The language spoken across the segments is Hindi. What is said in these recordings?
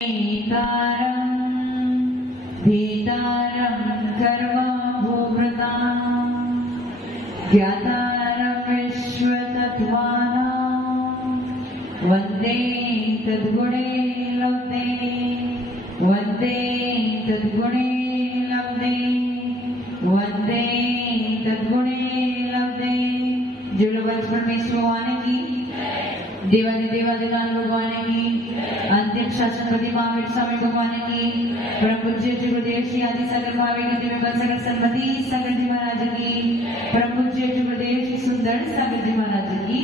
नेतारं भीतारं सर्वभूभृतां ज्ञातारं विश्वतत्त्वानां वन्दे तद्गुणे लब्धे वन्दे तद्गुणे लब्धे वन्दे तद्गुणे लब्धे। जो बचपन में भगवान की देवादिदेवादिनाथ भगवान की अंतिम शासनपति महावीर स्वामी भगवान की परम पूज्य गुरुदेव श्री आदि सागर महावीर सागर संपति सागर जी महाराज की परम पूज्य गुरुदेव श्री सुंदर सागर जी महाराज की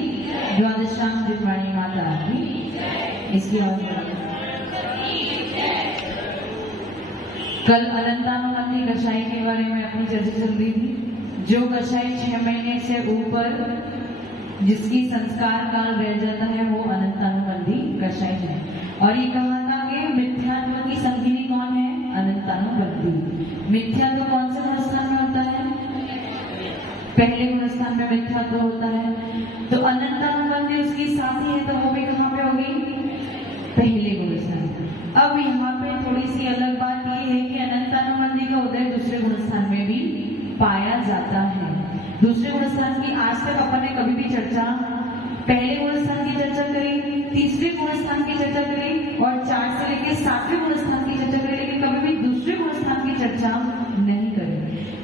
द्वादशांग जितवाणी माता की इसकी कल अनंतानुमति कषाय के बारे में अपनी चर्चा चल रही थी। जो कषाय 6 महीने से ऊपर जिसकी संस्कार काल रह जाता है वो अनंतानुबंधी कषाय है। और ये कहा था कि मिथ्यात्व की संगिनी कौन है? अनंतानुबंधी। मिथ्यात्व कौन से गुणस्थान में होता है? पहले गुणस्थान में मिथ्यात्व होता है। तो अनंतानुबंधी उसकी साथी है तो वो भी कहाँ पे होगी? पहले गुणस्थान। अब यहाँ पे थोड़ी सी अलग बात ये है कि अनंतानुबंधी का उदय दूसरे गुणस्थान में भी पाया जाता है। दूसरे गुणस्थान की आज तक अपन ने कभी भी चर्चा पहले गुणस्थान की चर्चा करी, तीसरे गुणस्थान की चर्चा करी और 4 से लेकर 7वें गुणस्थान की चर्चा करी, लेकिन कभी भी दूसरे गुणस्थान की चर्चा नहीं करी।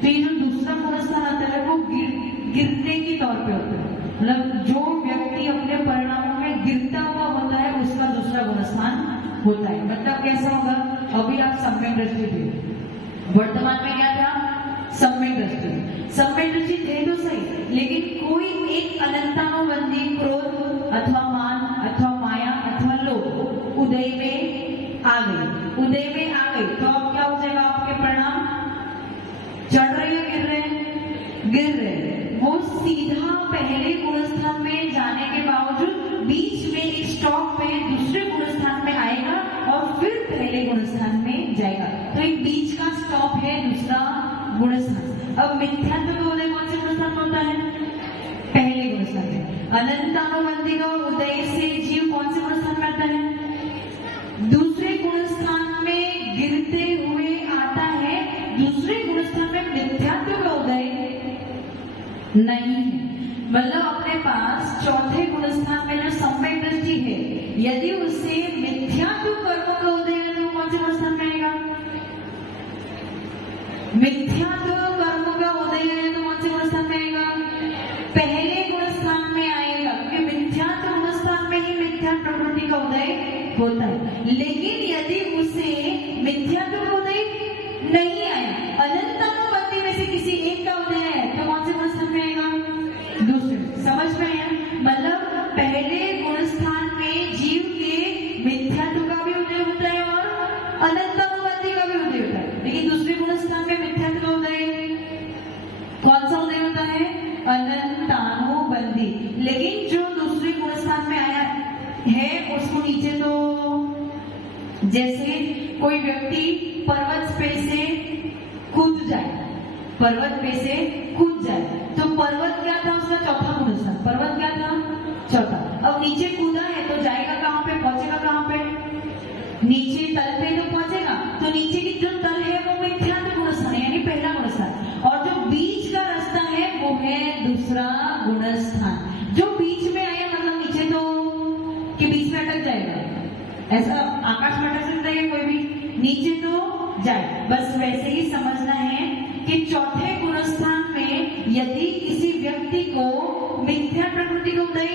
तो ये जो दूसरा गुणस्थान आता है वो गिरने के तौर पे होता है। मतलब जो व्यक्ति अपने परिणामों में गिरता हुआ होता है उसका दूसरा गुणस्थान होता है। मतलब कैसा होगा? अभी आप सम्यक दृष्टि थे, वर्तमान में क्या था? सम्यक दृष्टि। सम्यक दृष्टि थे तो सही, लेकिन कोई एक अनंतानुबंधी क्रोध अथवा मान अथवा माया अथवा लोभ उदय में आ गई, उदय में आ गई तो अब क्या हो जाएगा? आपके परिणाम चढ़ रहे या गिर रहे? गिर रहे। वो सीधा पहले गुणस्थान में जाने के बावजूद बीच में एक स्टॉप पे दूसरे गुणस्थान में आएगा और फिर पहले गुणस्थान में जाएगा। तो एक बीच का स्टॉप है दूसरा गुणस्थान। अब मिथ्यात्व का उदय कौन से गुणस्थान में होता है? पहले गुणस्थान में। अनंतानुबंधी का उदय से जीव कौन से गुणस्थान में आता है? दूसरे गुणस्थान में गिरते हुए आता है। दूसरे गुणस्थान में मिथ्यात्व का उदय नहीं है। मतलब अपने पास चौथे गुणस्थान में जो सम्यक दृष्टि है, यदि उससे मिथ्यात्व कर्म का उदय है तो कौन से गुणस्थान में आएगा? मिथ्यात्व कर्म का उदय है तो कौन से गुणस्थान में आएगा? पहले गुणस्थान में आएगा, क्योंकि मिथ्यात्व गुणस्थान में ही मिथ्या प्रकृति का उदय होता है। लेकिन यदि उसे मिथ्यात्व का उदय नहीं आया, अनंतानुबंधी में से किसी एक का उदय है तो कौन से गुणस्थान में आएगा? दूसरे। समझ में आया? मतलब पहले गुणस्थान में जीव के मिथ्यात्व का भी उदय होता है और अनंतानुबंधी का भी उदय होता है। लेकिन दूसरे गुणस्थान में मिथ्यात्व का उदय कौन सा उदय होता है? अनंतानुबंधी। लेकिन जो दूसरे गुणस्थान में आया है उसको नीचे तो जैसे कोई व्यक्ति पर्वत पे से कूद जाए, पर्वत पे से कूद जाए तो पर्वत क्या था? उसका चौथा गुणस्थान। पर्वत क्या था? चौथा। अब नीचे कूदा है तो जाएगा कहाँ पे? पहुंचेगा कहाँ पे? नीचे तल पे तो पहुंचेगा। तो नीचे की जो तल है वो मिथ्यात्व गुणस्थान है, यानी पहला गुणस्थान। और जो बीच का रास्ता है वो है दूसरा गुणस्थान। जो बीच में आया मतलब नीचे तो के बीच में अटक जाएगा, ऐसा आकाश में अटक सकता है कोई भी? नीचे तो जाए। बस वैसे ही समझना है कि चौथे गुणस्थान में यदि किसी व्यक्ति को मिथ्या प्रकृति का उदय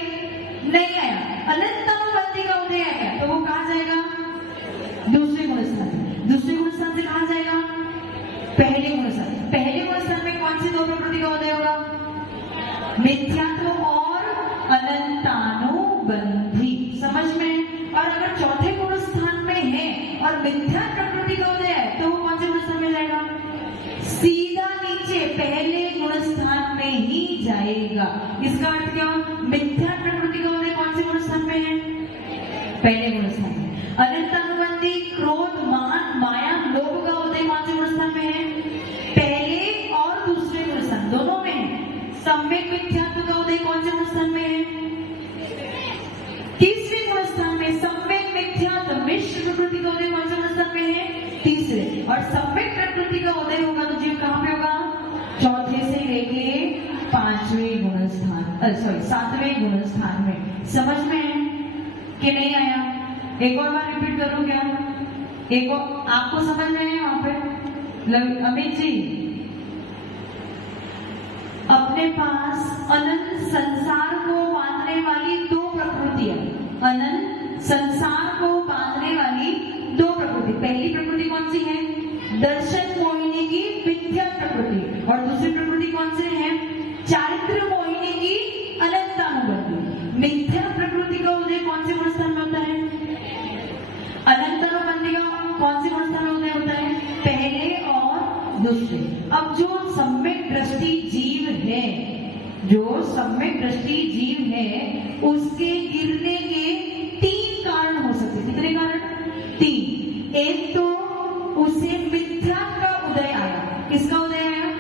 नहीं आया, अनंतानुबंधी का उदय आया तो वो कहाँ जाएगा? दूसरे गुणस्थान। दूसरे गुणस्थान से कहाँ जाएगा? पहले गुणस्थान। पहले गुणस्थान में कौन सी 2 प्रकृति का उदय होगा? मिथ्यात्व और अनंतानुबंधी। समझ में? और अगर चौथे गुणस्थान में है और मिथ्या प्रकृति का उदय है तो वो कौन से गुणस्थान में जाएगा? सीधा नीचे पहले गुणस्थान में ही जाएगा। इसका अर्थ क्या? मिथ्या प्रकृति का उदय कौन से गुणस्थान में है? पहले गुणस्थान में। अनंतानुबंधी क्रोध मान माया लोभ का उदय कौन से गुणस्थान में है? पहले और दूसरे गुणस्थान दोनों में है। सम्यक मिथ्यात्व का उदय कौन से गुणस्थान में है? तीसरे गुणस्थान में। सम्यक मिथ्यात्व मिश्र प्रकृति का उदय 7वें गुण स्थान में। समझ में है कि नहीं आया? एक और बार रिपीट करूं क्या? एक और आपको समझ में है? वहां पे अमित जी, अपने पास अनंत संसार को बांधने वाली दो प्रकृतियां, अनंत संसार को बांधने वाली दो प्रकृति। पहली प्रकृति कौन सी है? दर्शन मोहिनी की मिथ्या प्रकृति। और दूसरी प्रकृति कौन सी है? चारित्र मोहिनी की अनंतानुबंधी। मिथ्या प्रकृति का उदय कौन से गुण स्थान में होता है? अनंतानुबंधी का कौन से गुण स्थान में उदय होता है? पहले और दूसरे। अब जो सम्यक दृष्टि जीव है, जो सम्यक दृष्टि जीव है, उसके गिरने के 3 कारण हो सकते हैं। कितने कारण? 3। एक तो उसे मिथ्या का उदय आया। किसका उदय आया?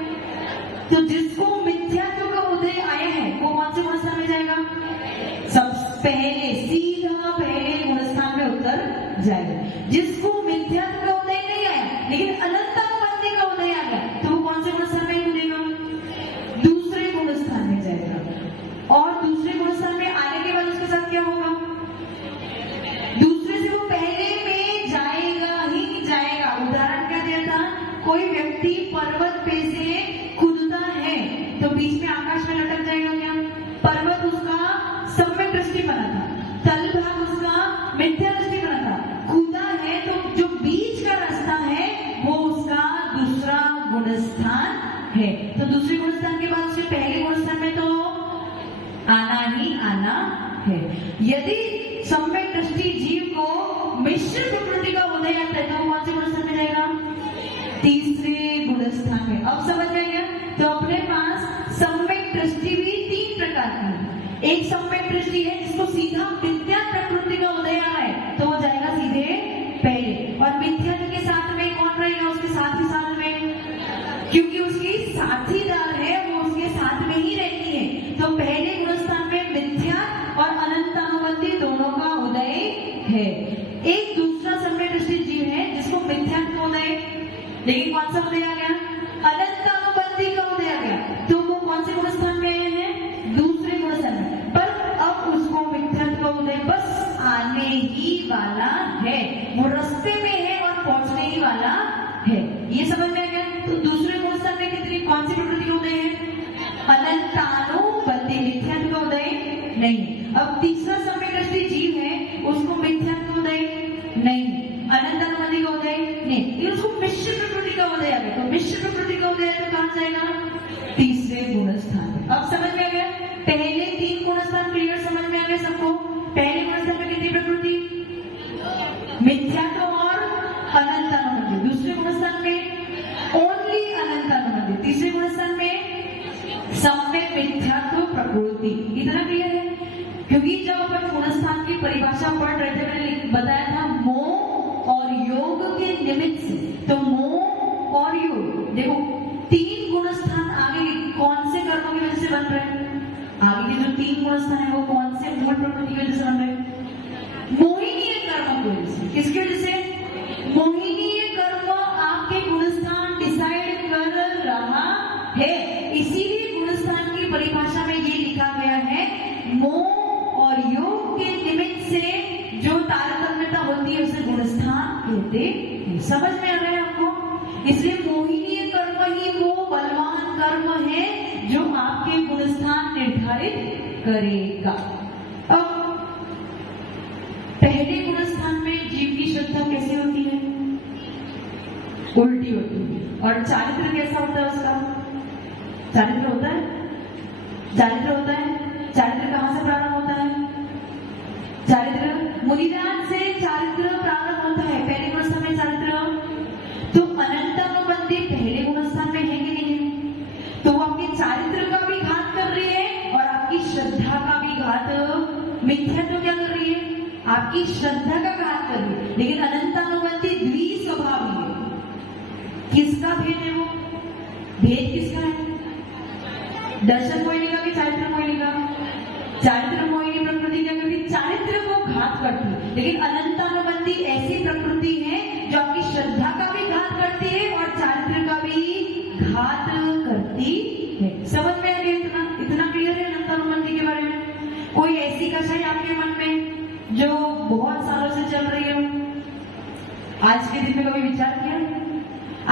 तो जिसको मिथ्यात्व का उदय आया है वो कौन से गुण स्थान में जाएगा? सब पहले, सीधा पहले गुण स्थान में उतर जाएगा। जिसको मिथ्यात्व का उदय नहीं आया लेकिन अनंतानुबंधी का उदय आ गया तो वो कौन से गुण स्थान में उतरेगा? दूसरे गुण स्थान में जाएगा। और दूसरे गुण स्थान में आने के बाद उसके साथ क्या होगा? दूसरे से वो पहले में जाएगा ही जाएगा। उदाहरण क्या दिया था? कोई व्यक्ति पर्वत पे से कूदता है तो बीच में आकाश में लटक जाएगा क्या? पर्वत उसका सम्यक दृष्टि बना था, तल भाग उसका मिथ्या दृष्टि बना था। कूदा है तो जो बीच का रास्ता है वो उसका दूसरा गुण स्थान है। तो दूसरे गुण स्थान के बाद उसके पहले गुण स्थान में तो आना ही आना है। यदि सम्यक दृष्टि जीव को मिश्र प्रकृति का उदय आता है तो कौन से गुण स्थान में जाएगा? तीसरे गुण स्थान में। अब समझ में गया? तो अपने पास सम्यक दृष्टि भी 3 प्रकार की है। एक सम्यक दृष्टि है जिसको सीधा मिथ्या प्रकृति का उदय आ रहा है तो वो जाएगा सीधे पहले। और मिथ्या के साथ में कौन रहेगा? उसके साथ ही साथ में, क्योंकि उसकी साथीदार है वो उसके साथ में ही रहती है। तो पहले गुण स्थान में मिथ्या और अनंतानुबंधी दोनों का उदय है। एक दूसरा सम्यक दृष्टि जीव है जिसको मिथ्या का उदय, लेकिन कौन सा उदय आ गया? अनंतानुबंधी का उदय आ गया। तो वो कौन से गुण स्थान में आए हैं? दूसरे गुण स्थान में। पर अब उसको मिथ्यात्व का उदय बस आने ही वाला है, वो रास्ते में है और पहुंचने ही वाला है। ये समझ में आ गया? तो दूसरे गुण स्थान में कितनी कौन सी प्रकृति का उदय है? अनंतानुबंधी। मिथ्यात्व का उदय नहीं। अब तीसरा सम्यक दृष्टि जीव है उसको मिथ्यात्व का उदय नहीं, अनंतानुबंधी का उदय नहीं, उसको मिश्र प्रकृति का उदय आ गया। तो मिश्र प्रकृति का उदय तो कहां जाएगा? तीसरे गुण स्थान में। अब समझ में आ गया? पहले 3 गुण स्थान क्लियर समझ में आ गया सबको? पहले गुण स्थान में कितनी प्रकृति? मिथ्यात्व और अनंतानुबंधी। दूसरे गुण स्थान में ओनली अनंतानुबंधी। तीसरे गुण स्थान में सम्यक मिथ्यात्व प्रकृति। इतना क्लियर है? क्योंकि जब अपन गुण स्थान की परिभाषा पढ़ रहे थे मैंने बताया था मोह और योग के निमित्त से। तो मोह और योग देखो 3 गुण स्थान आगे कौन से कर्मों की वजह से बन रहे हैं? आगे के जो 3 गुण स्थान है वो कौन से मूल प्रकृति की वजह से बन रहे हैं? मोहिनीय कर्म की वजह से। किसकी वजह से? मोहिनीय कर्म आपके गुण स्थान डिसाइड कर रहा है। इसीलिए गुण स्थान की परिभाषा में ये लिखा गया है मोह और योग के निमित्त से जो तारतम्यता होती है उसे गुण स्थान कहते हैं। समझ में आ रहा है आपको? इसलिए मोहिनीय कर्म ही वो बलवान कर्म है जो आपके गुण स्थान निर्धारित करेगा। अब पहले गुण स्थान में जीव की श्रद्धा कैसे होती है? उल्टी होती है। और चारित्र कैसा होता है उसका? चारित्र होता है? चारित्र होता है? चारित्र कहां से प्रारंभ होता है? चारित्र मुनिराज से चारित्र प्रारंभ होता है। पहले गुण स्थान में चारित्र तो अनंतानुबंधी पहले गुण स्थान में है कि नहीं है? तो वो आपके चारित्र का भी घात कर रही है और आपकी श्रद्धा का भी घात। मिथ्या तो क्या कर रही है? आपकी श्रद्धा का घात कर रही है। लेकिन अनंतानुबंधी द्विस्वभावी है। किसका भेद है वो? भेद किसका है? दर्शन मोहिनी का कि चारित्र मोहिनी का? चारित्र मोहिनी प्रकृति क्या करती? चारित्र को घात करती है। लेकिन अनंतानुबंधी ऐसी प्रकृति है जो आपकी श्रद्धा का भी घात करती है और चारित्र का भी घात करती है। समझ में आ रही है? इतना क्लियर है अनंतानुबंधी के बारे में? आज के दिन में कभी विचार किया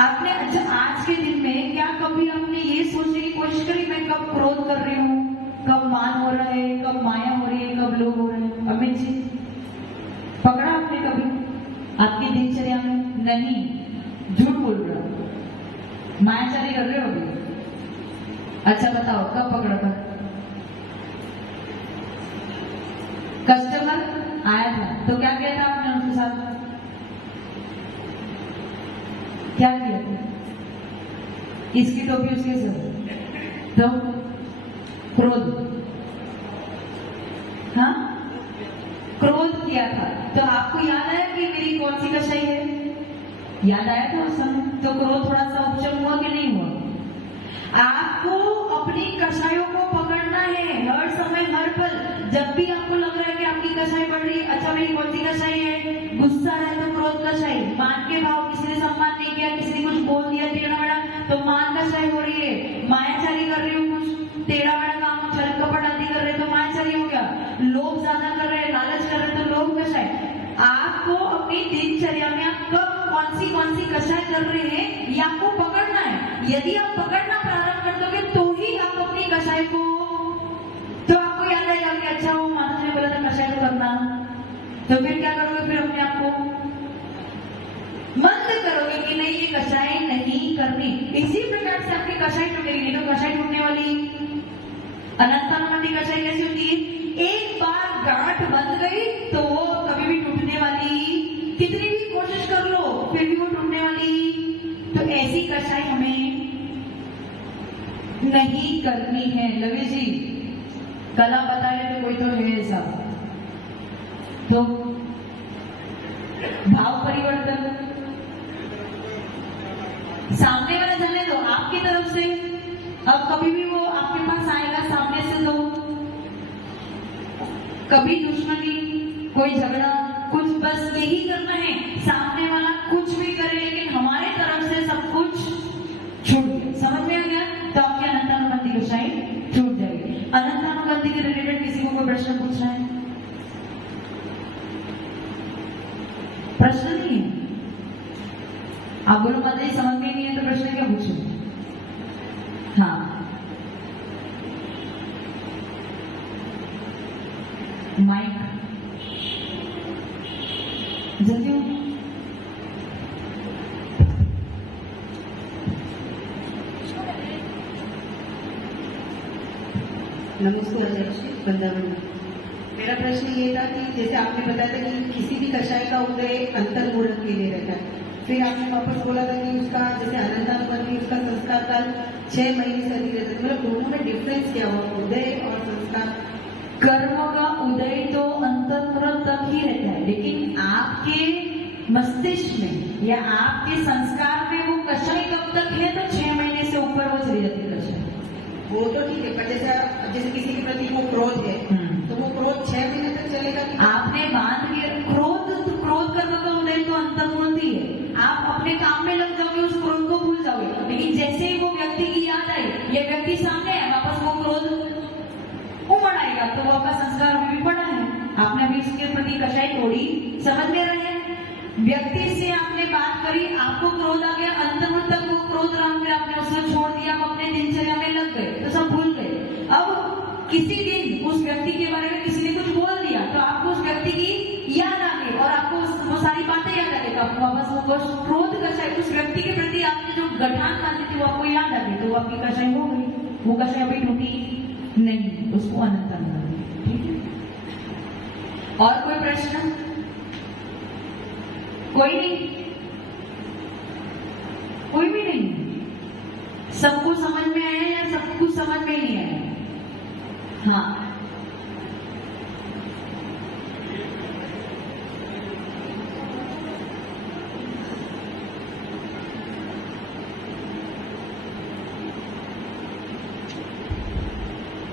आपने? अच्छा, आज के दिन में क्या कभी आपने ये सोचने की कोशिश करी मैं कब क्रोध कर रही हूँ, कब मान हो रहा है, कब माया हो रही है, कब लोभ हो रहा है? अमित जी, पकड़ा आपने कभी आपकी दिनचर्या में? नहीं, झूठ बोल रहा, मायाचारी कर रहे हो अभी। अच्छा बताओ कब पकड़ा था? कस्टमर आया था तो क्या किया था आपने उनके साथ? क्या किया था? इसकी टोपी उसके सर, तो क्रोध, हाँ क्रोध किया था। तो आपको याद आया कि मेरी कौन सी कसाई है? याद आया था उस समय? तो क्रोध थोड़ा सा उपशम हुआ कि नहीं हुआ? आपको अपनी कसायों को पकड़ना है हर समय हर पल। जब भी आपको लग रहा है कि आपकी कसाई बढ़ रही है, अच्छा मेरी कौन सी कसाई है? गुस्सा है तो क्रोध कसाई, मान के भाव, किसी ने सम्मान नहीं किया, किसी ने कुछ बोल दिया टेढ़ा मेढ़ा तो मान कसाई हो रही है। मायाचारी कर रही हूँ, कुछ टेढ़ा मेढ़ा काम छल कपट आदि कर रहे तो मायाचारी हो गया। लोभ ज्यादा कर रहे, लालच कर रहे तो लोभ कसाई। आपको अपनी दिनचर्या में आप कब कौन सी कसाई कर रहे हैं ये आपको पकड़ना है। यदि आप पकड़ना प्रारंभ कर दोगे तो ही आप अपनी कसाई को, तो आपको याद आएगा कि अच्छा वो माता जी ने बोला था कसाई को करना, तो फिर क्या करोगे? फिर अपने आप को मंद करोगे कि नहीं ये कसाई नहीं करनी। इसी प्रकार से आपकी कसाई टूटेगी। तो कसाई टूटने वाली अनंतानुबंधी कसाई कैसी होती है? एक बार गांठ बंध गई तो वो कभी भी टूटने वाली, कितनी भी कोशिश कर लो फिर भी वो टूटने वाली। तो ऐसी कसाई हमें नहीं करनी है। लवी जी कला बता रहे तो कोई तो है ऐसा, तो भाव परिवर्तन सामने वाला जाने दो आपकी तरफ से। अब कभी भी वो आपके पास आएगा सामने से तो कभी दुश्मनी, कोई झगड़ा, कुछ बस यही करना है। सामने वाला कुछ भी करे लेकिन हमारे तरफ से सब कुछ छूट गया। समझ में आ गया? तो आपकी अनंतानुबंधी कसाई छूट जाएगी। अनंतानुबंधी के रिलेटेड किसी को कोई प्रश्न पूछना है? प्रश्न नहीं है? आप बोलो माता जी समझ में नहीं है तो प्रश्न क्या पूछो? हाँ माइक जल्दी। नमस्कार अध्यक्ष वृंदावन। मेरा प्रश्न ये था कि जैसे आपने बताया था कि किसी भी कषाय का उदय अंतर्मुहूर्त के लिए रहता है, फिर आपने वापस बोला था कि उसका जैसे अनंतानुबंधी उसका संस्कार काल 6 महीने से अधिक रहता है। मतलब दोनों में डिफरेंस क्या हुआ, उदय और संस्कार? कर्म का उदय तो अंतर्मुहूर्त तक ही रहता है, लेकिन आपके मस्तिष्क में या आपके संस्कार में वो कषाय कब तक है? तो 6 महीने से ऊपर वो चली जाती है कषाय। वो तो ठीक है, पर जैसे किसी के प्रति वो क्रोध है तो वो क्रोध 6 महीने तक चलेगा कि? आपने बात किया क्रोध कर्म का उदय तो अंतर्मुहूर्त ही है। आप अपने काम में लग जाओगे, उस क्रोध को भूल जाओगे, लेकिन जैसे ही वो व्यक्ति की याद आई, ये व्यक्ति सामने है, वापस वो क्रोध उमड़ आएगा। तो वो आपका संस्कार अभी भी पड़ा है, आपने अभी इसके प्रति कषाय तोड़ी। समझ में रहे? व्यक्ति से आपने बात करी, आपको क्रोध आ गया, अंतर्मुहूर्त तक वो क्रोध रहा, फिर आपने उसे छोड़ दिया, आप अपने दिनचर्या में लग गए तो सब भूल गए। अब किसी दिन उस व्यक्ति के बारे में किसी ने कुछ बोल दिया तो आपको उस व्यक्ति की याद आ गई और आपको वो सारी बातें याद आ गई, आपको वापस वो क्रोध कषाय उस व्यक्ति के प्रति आपने जो गठान बांधी थी वो आपको याद आ गई, तो वो आपकी कषाय हो गई। वो कषाय अभी टूटी नहीं, उसको अनंत। ठीक है, और कोई प्रश्न? कोई नहीं, कोई भी नहीं? सबको समझ में आया या सब कुछ समझ में नहीं आया? हाँ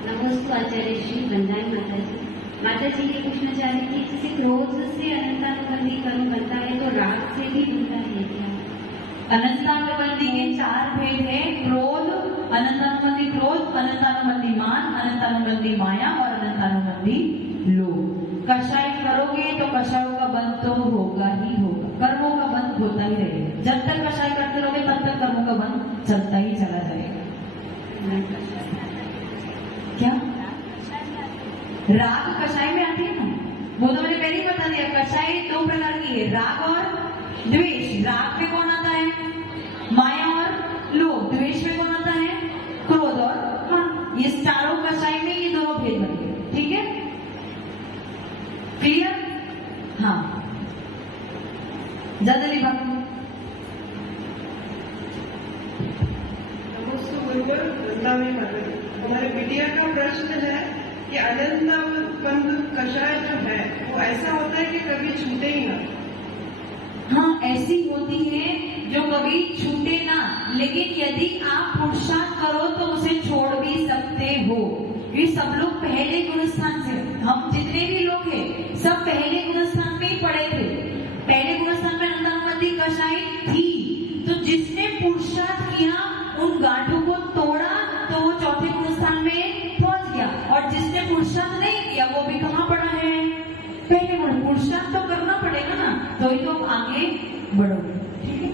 नमस्ते आचार्य श्री वंदना माता जी ये पूछना चाह रही थी, जैसे क्रोध से अनंतानुबंधी कर्म बनता है तो राग से भी बनता है क्या? अनंतानुबंधी के 4 भेद है। क्रोध, अनंतानुबंधी क्रोध, अनंतानुबंधी मान, अनंतानुबंधी माया और अनंतानुबंधी लोभ। कषाय करोगे तो कषायों का बंध तो होगा ही होगा, कर्मों का बंध चलता ही चला जाएगा। क्या राग कषाय में आती है ना, वो तो मैंने पहले ही बता दिया। कषाय 2 प्रकार की है, राग और द्वेष। राग में कौन आता है? माया और लोभ। द्वेष में कौन आता है? क्रोध और मान। ये चारों कषाय में ये दोनों भेद बनेंगे। ठीक है, क्लियर? हाँ, ज्यादा नहीं बात। हमारे बिटिया का प्रश्न है कि अनंत बंध कषाय जो है वो ऐसा होता है कि कभी छूटे ही ना। हाँ, ऐसी होती है जो कभी छूटे ना, लेकिन यदि आप पुरुषार्थ करो तो उसे छोड़ भी सकते हो। ये सब लोग पहले गुणस्थान से, हम जितने भी लोग हैं सब पहले गुणस्थान में ही पढ़े थे। पहले गुणस्थान में अनंतानुबंधी कषाय थी, तो जिसने पुरुषार्थ किया उन गांठों को तोड़ा तो वो चौथे गुणस्थान में पहुंच गया, और जिसने पुरुषार्थ नहीं किया वो भी कहाँ पड़ा है? पहले गुण। पुरुषार्थ तो करना पड़ेगा ना, तो ही तो आगे बढ़ोगे। ठीक है,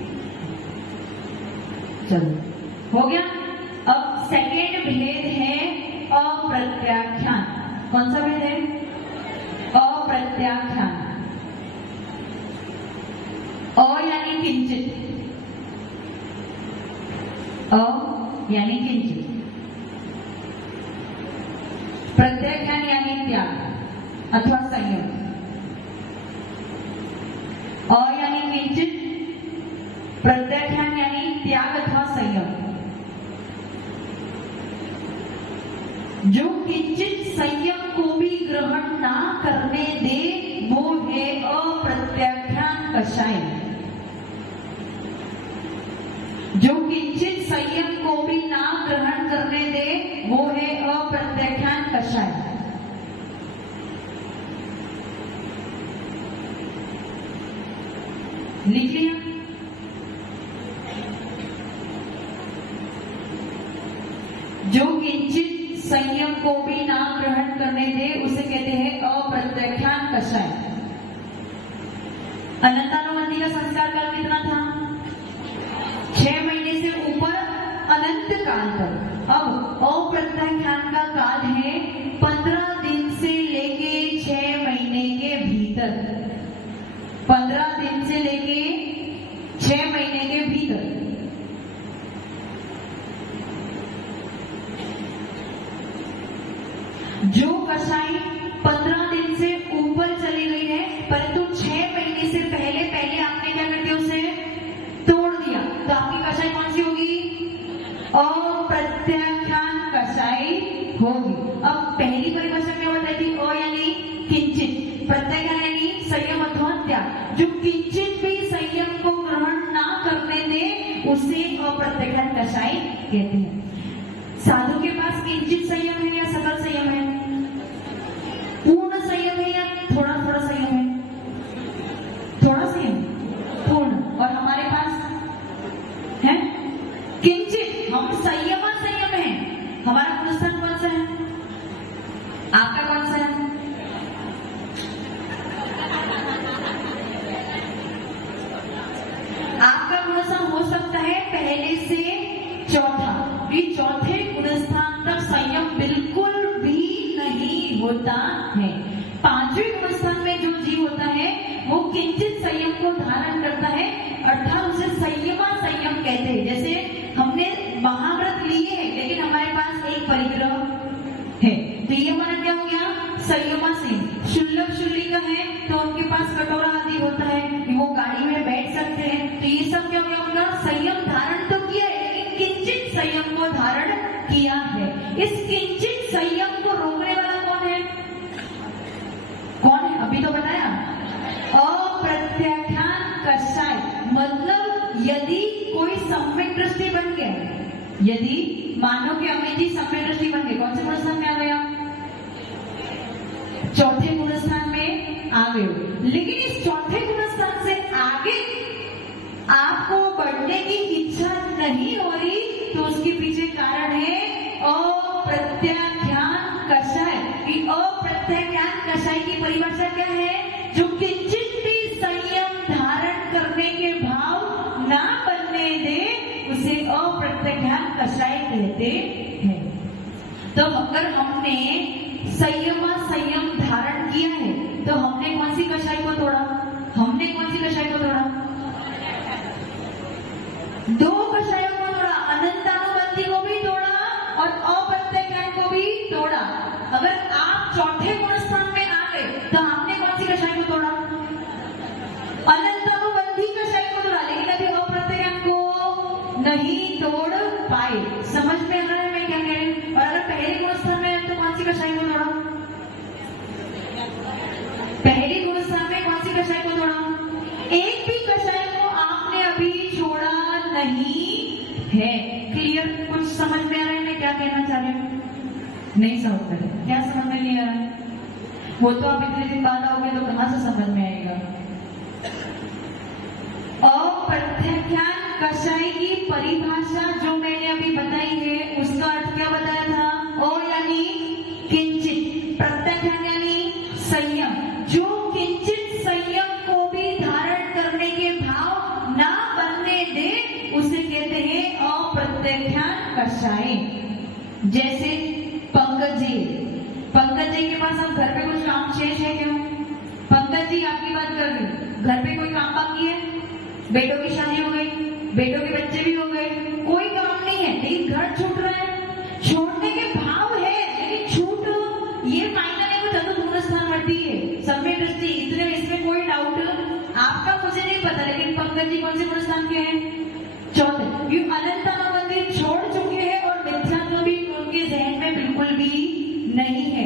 चलो हो गया। अब सेकेंड भेद है अप्रत्याख्यान। कौन सा भेद है? अप्रत्याख्यान। अ यानी किंचित, अ यानी किंचित, प्रत्याख्यान यानी त्याग अथवा संयम। अ यानी किंचित, प्रत्याख्यान यानी त्याग अथवा संयम। जो किंचित संयम को भी ग्रहण ना करने दे वो है अप्रत्याख्यान कषाय। जो किंचित संयम को भी ना ग्रहण करने दे वो है अप्रत्याख्यान कषाय। लिख लिया? जो किंचित संयम को भी ना ग्रहण करने दे उसे कहते हैं अप्रत्याख्यान कषाय। अनंतानुबंधी का संस्कार काल कितना था? 6 महीने से ऊपर अनंत काल तक। अब अप्रत्याख्यान का काल है 15 दिन से लेके 6 महीने के भीतर। 15 दिन से लेके 6 महीने के भीतर। जो कषाय 15 दिन से ऊपर चली गई है परंतु 6 महीने से पहले आपने क्या कर दिया? उसे तोड़ दिया, तो आपकी कषाय कौन सी होगी? अप्रत्याख्यान कषाय होगी। अब पहली परिभाषा क्या बताई थी? अ यानी किंचित, प्रत्याख्यान यानी संयम अथवा त्याग। जो किंचित भी संयम को ग्रहण ना करने दे उसे अप्रत्याख्यान कषाय कहते हैं। साधु के पास किंचित संयम है या सकल संयम है? पूर्ण संयम है या थोड़ा थोड़ा संयम है? थोड़ा संयम, पूर्ण। और हमारे पास है किंचित। हम संयम है। हमारा गुणस्थान कौन सा है? आपका कौन सा है? आपका गुणस्थान हो सकता है पहले से चौथा। ये चौथे गुणस्थान तक संयम बिल्कुल भी नहीं होता है। 5वें गुणस्थान में जो जीव होता है वो किंचित संयम को धारण करता है, अर्थात उसे संयमा संयम कहते हैं। जैसे हमने महाव्रत लिए हैं लेकिन हमारे पास एक परिग्रह है, तो ये हमारा क्या हो गया? संयमा संयम। शुल्लक शुल्लिका है तो उनके पास कटोरा आदि होता है, वो गाड़ी में बैठ सकते हैं, तो ये सब क्या हो गया? उनका संयम धारण तो किया है लेकिन किंचित संयम को धारण किया है। इस किंचित संयम को रोकने वाला कौन है? कौन है? अभी तो बताया, अप्रत्याख्यान कषाय। मतलब यदि कोई सम्यक दृष्टि बन गया, यदि मानो कि अमित जी सम्यक दृष्टि बन गए, कौन से गुणस्थान में आ गए आप? चौथे गुणस्थान में आ गए। लेकिन इस चौथे गुणस्थान से आगे आपको बढ़ने की इच्छा नहीं हो रही, तो उसके पीछे कारण है अप्रत्याख्यान कषाय। अप्रत्याख्यान कषाय की परिभाषा क्या है? जो किंचित भी संयम धारण करने के भाव ना बनने दे उसे अप्रत्याख्यान रहते हैं। तो अगर हमने संयम धारण किया है तो हमने कौन सी कषाय को तोड़ा? हमने कौन सी कषाय को तोड़ा? दो कषायों को तोड़ा, अनंतानुबंधी को भी तोड़ा और अप्रत्यज्ञान को भी तोड़ा। अगर आप चौथे गुण स्थान में आ गए तो आपने कौन सी कषाय को तोड़ा? अनंतानुबंधी कषाय को तोड़ा, लेकिन अभी अप्रत्यज्ञान को नहीं तोड़ पाए। समझ में आ रहा है मैं क्या कह रही हूँ? और अगर पहले गुण स्थान में है तो कौन सी कषाय को तोड़ा? पहले गुण स्थान में कौन सी कषाय को तोड़ा? एक भी कषाय को आपने अभी छोड़ा नहीं है। क्लियर? कुछ समझ में आ रहा है मैं क्या कहना चाह रही हूँ? नहीं समझ में रहे? क्या समझ में नहीं आ रहा है? वो तो आप इतने दिन बाद आओगे तो कहां से समझ में आएगा? अप्रत्यज्ञान कषाय की परिभाषा जो मैंने अभी बताई है उसका अर्थ क्या बताया था? अ यानी किंचित, प्रत्यज्ञान यानी संयम। जो किंचित संयम को भी धारण करने के भाव ना बनने दे उसे कहते हैं अप्रत्यज्ञान कषाय। जैसे पंकज जी के पास अब घर पे कुछ काम शेष है क्यों? पंकज जी आपकी बात कर रही हूँ, घर पे कोई काम बाकी है? बेटों की शादी हो गई, बेटों के बच्चे भी हो गए, कोई काम नहीं है, लेकिन घर छूट रहा है। छोड़ने के भाव है लेकिन छूट ये फाइनल है, वो चतुर्थ गुण स्थान बढ़ती है। सम्यक दृष्टि, इतने इसमें कोई डाउट आपका मुझे नहीं पता, लेकिन पंकज जी कौन से गुण स्थान के हैं? चौथे। ये अनंतानुबंधी छोड़ चुके हैं और मिथ्यात्व भी उनके जहन में बिल्कुल भी नहीं है।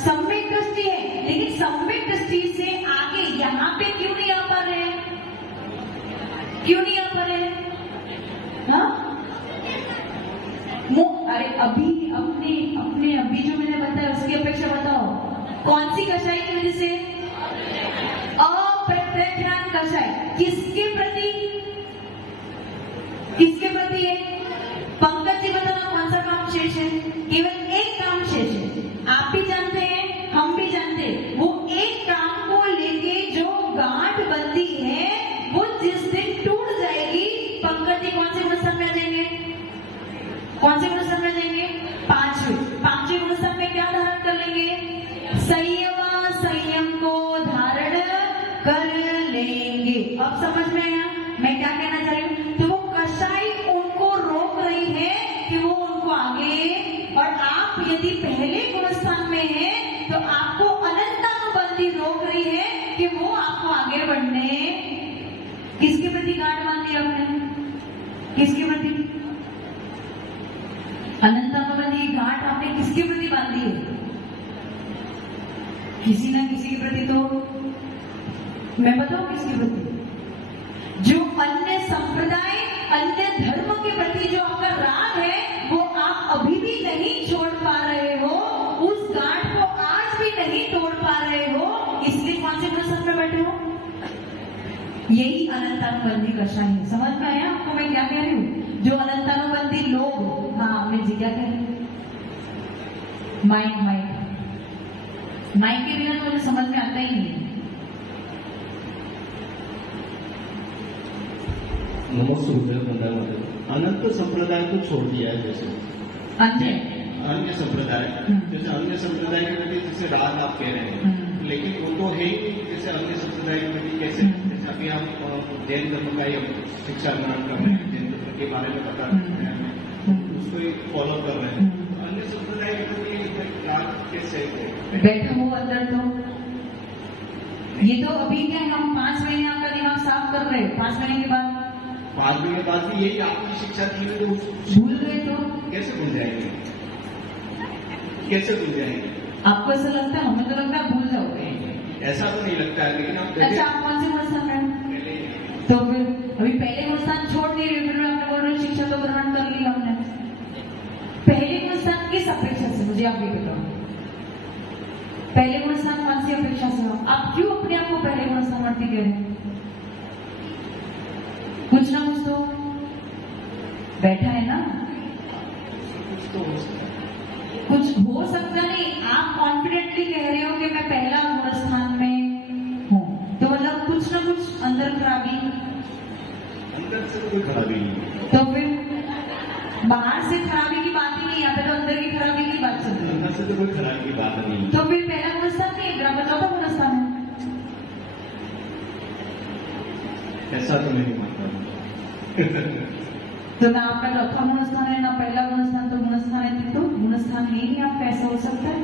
सम्यक दृष्टि है, लेकिन सम्यक दृष्टि से आगे यहाँ पे क्यों नहीं आ पा रहे हैं? क्यों नहीं आ पा रहे हैं? अरे अभी अभी जो मैंने बताया उसकी अपेक्षा बताओ, कौन सी कषाय की वजह से? अप्रत्यज्ञान कषाय। किसके प्रति? किसके प्रति है? पंकज जी बताना कौन सा काम शेष है? केवल एक काम शेष है। आप भी जानते हैं, हम भी जानते हैं, वो एक काम को लेके जो गांठ बंदी है वो जिस दिन टूट जाएगी, पंकज जी कौन से गुण स्थान में आ जाएंगे? कौन से गुण स्थान में आ जाएंगे? पांचवें गुण स्थान में क्या धारण कर लेंगे? संयम को धारण कर लेंगे। अब समझ में आया मैं क्या कहना चाह रही हूँ? तो वो कषाय उनको रोक रही है कि वो उनको आगे, और आप यदि पहले गुण स्थान में हैं तो आपको अनंतानुबंधी रोक रही है कि वो आपको आगे बढ़ने। किसके प्रति गांठ बांधी आपने? किसके प्रति? अनंतानुबंधी गांठ आपने किसके प्रति बांधी है? किसी ना किसी के प्रति। तो मैं बताऊं किसके प्रति? जो अन्य संप्रदाय, अन्य धर्म के प्रति जो आपका राग है वो आप अभी भी नहीं छोड़ पा रहे हो, उस गांठ को आज भी नहीं तोड़ पा रहे हो, इसलिए कौन से गुण स्थान में बैठे हो? यही अनंतानुबंधी कषाय है। समझ में आया आपको मैं क्या कह रही हूँ? जो अनंतानुबंधी लोग, हाँ अमित जी क्या कह रहे हैं? माइक के बिना तो मुझे समझ में आता ही नहीं। अनंत संप्रदाय को छोड़ दिया है। जैसे अन्य संप्रदाय, जैसे अन्य संप्रदाय के प्रति जैसे राग आप कह रहे हैं, लेकिन वो तो है ही। जैसे अन्य संप्रदाय के प्रति कैसे, जैसे अभी हम जैन धर्म का शिक्षा ग्रहण कर रहे हैं, जैन धर्म के बारे में बता रहे हैं, उसको फॉलो कर रहे हैं, अन्य संप्रदाय के प्रति राग कैसे? बैठा हो अंदर तो ये तो अभी क्या हम 5 महीने आपका दिमाग साफ कर रहे हैं, 5 महीने के बाद 5 महीने बाद भी यही आपकी शिक्षा थी, तो भूल गए तो कैसे भूल जाएंगे? कैसे भूल जाएंगे? आपको ऐसा लगता है? हमें तो लगता है भूल जाओगे। ऐसा तो नहीं लगता है, लेकिन आप अच्छा आप कौन से गुण स्थान में? तो फिर अभी पहले गुण स्थान छोड़ दिए, फिर आपने बोल रहे शिक्षा तो ग्रहण कर ली हमने। पहले गुण स्थान किस अपेक्षा से? मुझे आप ये बताओ, पहले गुण स्थान कौन सी अपेक्षा से हो? आप क्यों अपने आप को पहले गुण स्थान वर्ती कह रहे हैं? कुछ ना कुछ तो बैठा है ना, कुछ हो सकता नहीं। आप कॉन्फिडेंटली कह रहे हो कि मैं पहला गुण स्थान में हूँ, तो मतलब कुछ ना कुछ अंदर खराबी। अंदर से कोई खराबी नहीं, तो फिर बाहर से खराबी की तो कोई खराबी की बात नहीं है। तो फिर पहला गुणस्थान नहीं, फिर आपका चौथा गुणस्थान है। ऐसा तो नहीं मानता। तो ना आपका चौथा गुणस्थान है ना पहला गुणस्थान, तो गुणस्थान है तो गुणस्थान ही नहीं आपका, ऐसा हो सकता है?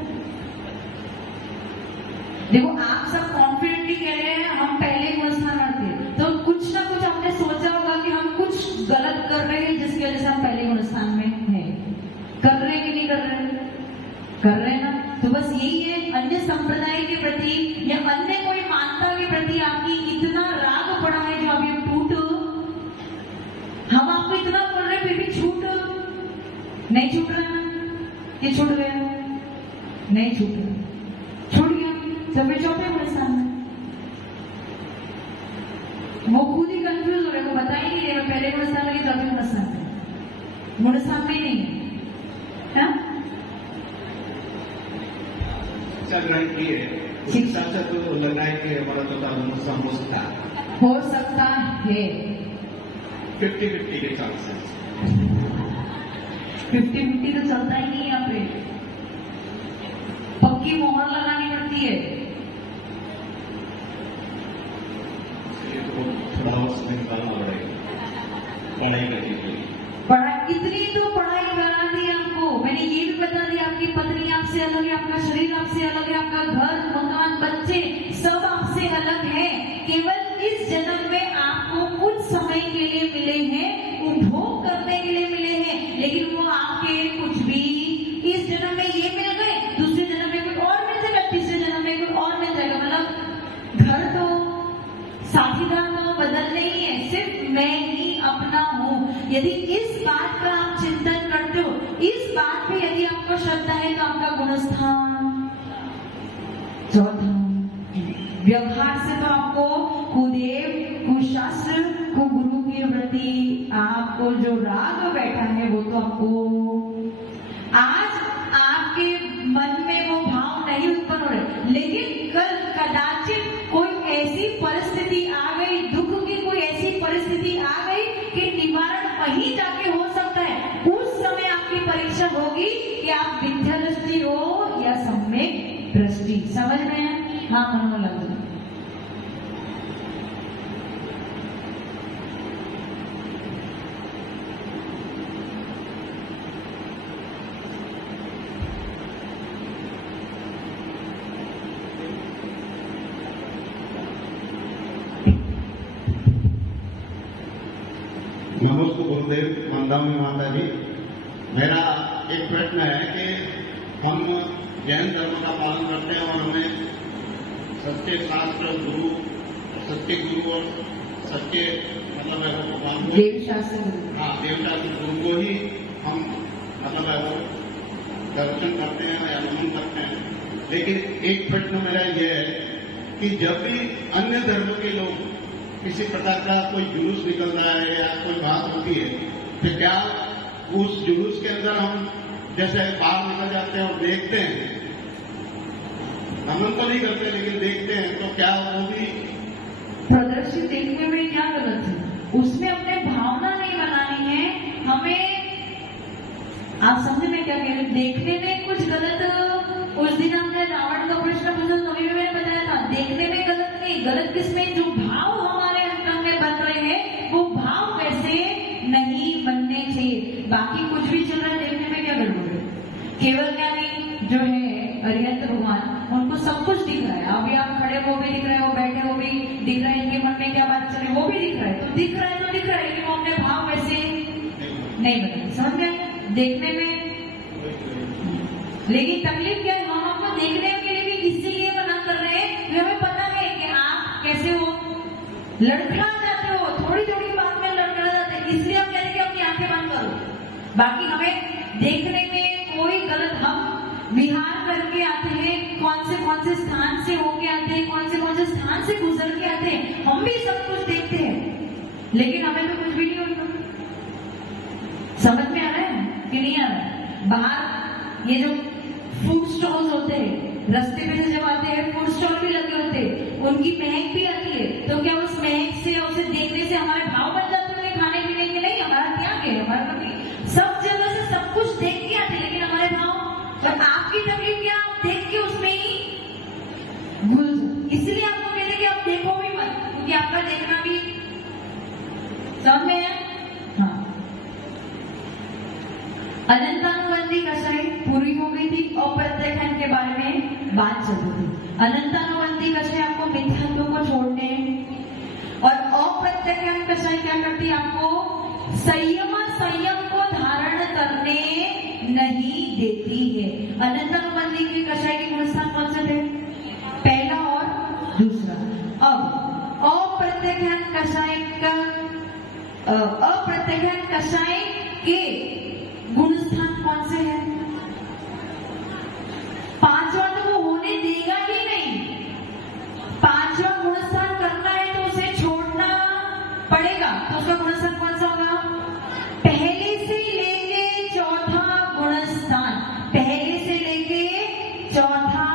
देखो आप सब कॉन्फिडेंटली कह रहे हैं हम पहले गुणस्थान रखते, तो कुछ ना कुछ आपने सोचा होगा कि हम कुछ गलत कर रहे हैं जिसकी वजह से हम पहले गुणस्थान में हैं। कर रहे हैं कि नहीं कर रहे हैं? कर रहे हैं ना। तो बस यही है, अन्य संप्रदाय के प्रति या अन्य कोई मान्यता के प्रति आपकी इतना राग पड़ा है जो अभी टूट, हम आपको इतना बोल रहे हैं फिर भी छूट नहीं छूट रहा है। ये छूट गया नहीं छूट रहा, छूट गया तो फिर चौथे गुणस्थान में वो खुद ही कंफ्यूज हो रहे, को बता ही नहीं रहे पहले गुणस्थान में चौथे गुणस्थान में, गुणस्थान में नहीं है। ग्रहण किए उस हिसाब से तो लग रहा है कि हमारा चौथा गुणस्थान हो सकता है, हो सकता है 50-50 के चांसेस। 50-50 तो चलता ही नहीं यहाँ पे, पक्की मोहर लगानी पड़ती है। तो थोड़ा वक्त निकालना पड़ेगा पढ़ाई करने के लिए। पढ़ाई इतनी तो पढ़ाई करा दी आपको, मैंने ये भी बता दिया आपकी पत्नी आपसे अलग है, आपका शरीर आपसे अलग है, आपका घर मकान बच्चे सब आपसे अलग है। केवल इस जन्म में आपको कुछ समय के लिए मिले हैं, उपभोग करने के लिए मिले हैं, लेकिन वो आपके कुछ भी इस जन्म में ये मिल गए, दूसरे जन्म में कोई और मिल जाएगा, तीसरे जन्म में कोई और मिल जाएगा। मतलब घर तो साथीदार तो बदलने ही है, सिर्फ मैं ही अपना हूँ। यदि इस बात का आप चिंतन करते हो, इस बात पे यदि आपको श्रद्धा है, तो आपका गुणस्थान चौथा। व्यवहार से तो आपको कुदेव कुशास्त्र कुगुरु के प्रति आपको जो राग बैठा है वो तो आपको आज आपके मन में वो भाव नहीं उत्पन्न हो रहे, लेकिन कल कदाचित कोई ऐसी परिस्थिति आ गई, दुख की कोई ऐसी परिस्थिति आ गई कि निवारण वहीं जाके हो सकता है। उस समय आपकी परीक्षा होगी कि आप विद्या दृष्टि हो या सम्यक दृष्टि। समझ रहे हैं? हाँ मनोहर लग जाए। नमस्ते गुरुदेव, वंदना माता जी। मेरा एक प्रश्न है कि हम जैन धर्म का पालन करते हैं और हमें सत्य शास्त्र गुरु, सत्य गुरु और सत्य मतलब है वो भगवान को, देव शास्त्र, हाँ देव शास्त्र गुरु को ही हम मतलब है वो दर्शन करते हैं या नमन करते हैं। लेकिन एक प्रश्न मेरा यह है कि जब भी अन्य धर्म के लोग किसी प्रकार का कोई जुलूस निकल रहा है या कोई बात होती है, तो क्या उस जुलूस के अंदर हम जैसे बाहर निकल जाते हैं और देखते हैं, नमन तो नहीं करते लेकिन देखते हैं, तो क्या वो भी प्रदर्शित देखने में क्या गलत है? उसमें अपने भावना नहीं बनानी है हमें। आप समझे मैं क्या कह रही हूँ? देखने में कुछ गलत, उस दिन हमने रावण का प्रश्न पूछा तो भी मैंने बताया था, देखने में गलत नहीं, गलत किसमें? जो भाव हमारे अंतर में बन रहे हैं वो भाव वैसे नहीं बनने चाहिए। बाकी कुछ भी चल रहा है, देखने में क्या गड़बड़ है? केवल ज्ञानी जो है अरिहंत भगवान, उनको सब कुछ दिख रहा है। अभी आप खड़े वो भी दिख रहे हैं, वो बैठे वो भी दिख रहा है, इनके मन में क्या बात चल रही है वो भी दिख रहा है। तो दिख रहा है तो दिख रहा है, लेकिन वो अपने भाव वैसे नहीं बने। समझ गए? देखने में, लेकिन तकलीफ क्या है? हम आपको देखने के लिए भी इसीलिए मना कर रहे हैं कि हमें पता है कि आप कैसे हो, लड़खड़ा जाते हो, थोड़ी थोड़ी बात में लड़खड़ा जाते हैं, इसलिए हम कह रहे हैं कि अपनी आंखें बंद करो। बाकी हमें देखने में कोई गलत, हम विहार करके आते हैं, कौन से स्थान से होके आते हैं, कौन से स्थान से गुजर के आते हैं, हम भी सब कुछ देखते हैं, लेकिन हमें तो कुछ भी नहीं होता। समझ में आ रहा है कि नहीं आ रहा है? बाहर ये जो फूड स्टॉल्स होते हैं, रास्ते पे से जब आते हैं फूड स्टॉल भी लगे होते हैं, उनकी महक भी आती है, तो क्या उस महक से, उसे देखने से हमारे भाव बन जाते हैं खाने पीने के? नहीं, हमारा त्याग है, हमारा सब जगह से सब कुछ देख के आते, लेकिन हमारे भाव। और आपकी तकलीफ देखना भी समझ में है। हाँ, अनंतानुबंधी कषाय पूरी हो गई थी। अप्रत्याख्यान के बारे में बात चल रही थी। अनंतानुबंधी कषाय आपको मिथ्यात्व को छोड़ने, और अप्रत्याख्यान कषाय क्या करती है, आपको संयम को धारण करने नहीं देती है। अनंतानुबंधी की कषाय के गुणस्थान कौन से थे, पहला और दूसरा। अब अप्रत्याख्यान कषाय के गुणस्थान कौन से हैं, पांचवा तो वो होने देगा ही नहीं। पांचवा गुणस्थान करना है तो उसे छोड़ना पड़ेगा। तो उसका गुणस्थान कौन सा होगा, पहले से लेके चौथा गुणस्थान, पहले से लेके चौथा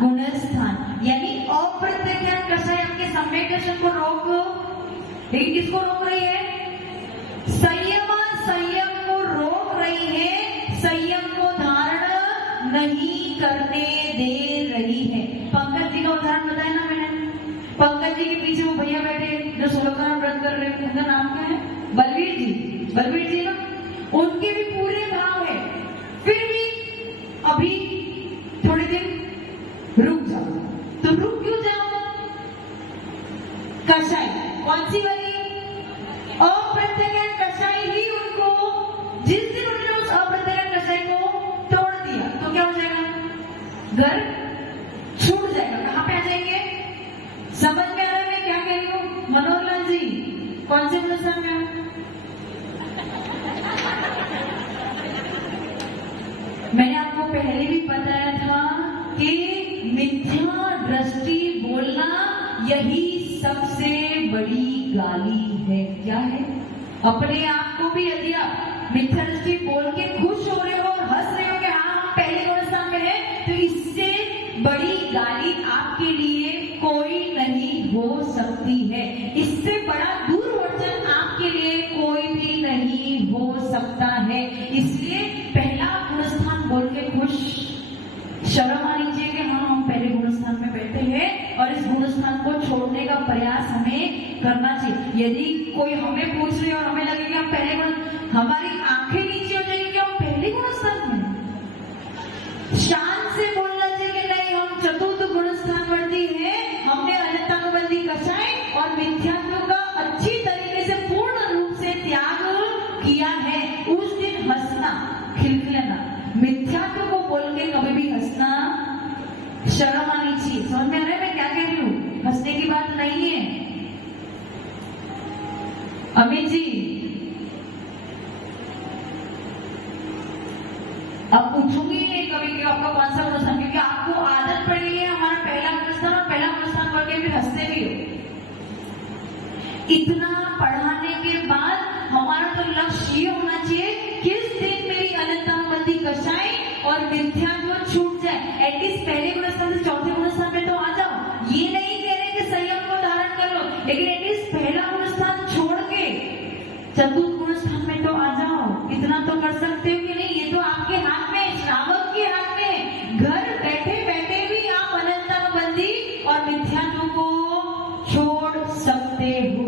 गुणस्थान। यानी अप्रत्याख्यान कषाय आपके सम्यक दर्शन को रोक, लेकिन किसको रोक रही है, संयम को रोक रही है, संयम को धारण नहीं करने दे रही है। पंकज जी का उदाहरण बताया ना मैंने, पंकज जी के पीछे वो भैया बैठे जो 16 व्रत कर रहे हैं, उनका नाम क्या है, बलवीर जी ना, उनके भी पूरे भाव है, फिर भी अभी थोड़े दिन रुक जाओ। तो रुक क्यों जाओ, कषाय कौन सी वाली, अप्रत्याख्यान कषाय ही उनको, जिस दिन उन्होंने उस अप्रत्याख्यान कषाय को तोड़ दिया तो क्या हो जाएगा, घर छूट जाएगा। कहां पे आ जाएंगे, समझ में आ रहा है मैं क्या कह रही हूँ, मनोहर लाल जी कौन से गुणस्थान में, मैंने आपको पहले भी बताया था कि मिथ्या दृष्टि बोलना यही सबसे बड़ी गाली है। क्या है, अपने आप को भी यदि आप मिथ्या दृष्टि बोल के खुश हो रहे हो और हंस रहे हो कि हाँ हम पहले गुणस्थान में है, तो इससे बड़ी गाली आपके लिए कोई नहीं हो सकती है। इससे बड़ा दुर्वचन आपके लिए कोई भी नहीं हो सकता है। इसलिए पहला गुणस्थान बोल के खुश, शर्म आनी चाहिए कि हाँ हम पहले गुणस्थान में बैठे हैं और इस गुणस्थान को छोड़ने का प्रयास हमें करना चाहिए। यदि कोई हमें पूछ रहे और हमें लगे कि हम पहले हमारी आंखें नीचे हो जाएगी कि हम पहले गुणस्थान में, शान से बोलना चाहिए नहीं हम चतुर्थ गुणस्थान वर्ती है, हमने अनंतानुबंधी कषाय और मिथ्यात्व का अच्छी तरीके से पूर्ण रूप से त्याग किया है। उस दिन हंसना, खिलखिलाना, मिथ्यात्व को बोल के कभी भी हंसना शर्म आनी चाहिए। समझ में आ रहा है मैं क्या कह रही हूँ, हंसने की बात नहीं है। अमित जी अब पूछूंगी नहीं कभी कि आपका कौन सा गुणस्थान, क्योंकि आपको आदत पड़ गई है हमारा पहला गुणस्थान और पहला गुणस्थान पढ़ के फिर हंसते भी हो। इतना पढ़ाने के बाद हमारा तो लक्ष्य ये होना चाहिए किस दिन मेरी अनंतानुबंधी कषाय और मिथ्यात्व छूट जाए। एटलीस्ट पहले गुणस्थान से चौथे गुणस्थान में तो आ जाओ। ये नहीं कह रहे कि संयम को धारण कर लो, लेकिन एटलीस्ट पहला गुणस्थान छोड़ के चतुर्थ गुणस्थान में तो आ जाओ। इतना तो कर सकते हो कि नहीं, ये तो आपके हाथ में, श्रावक के हाथ में। घर बैठे बैठे भी आप अनंतानुबंधी और मिथ्यात्व को छोड़ सकते हो।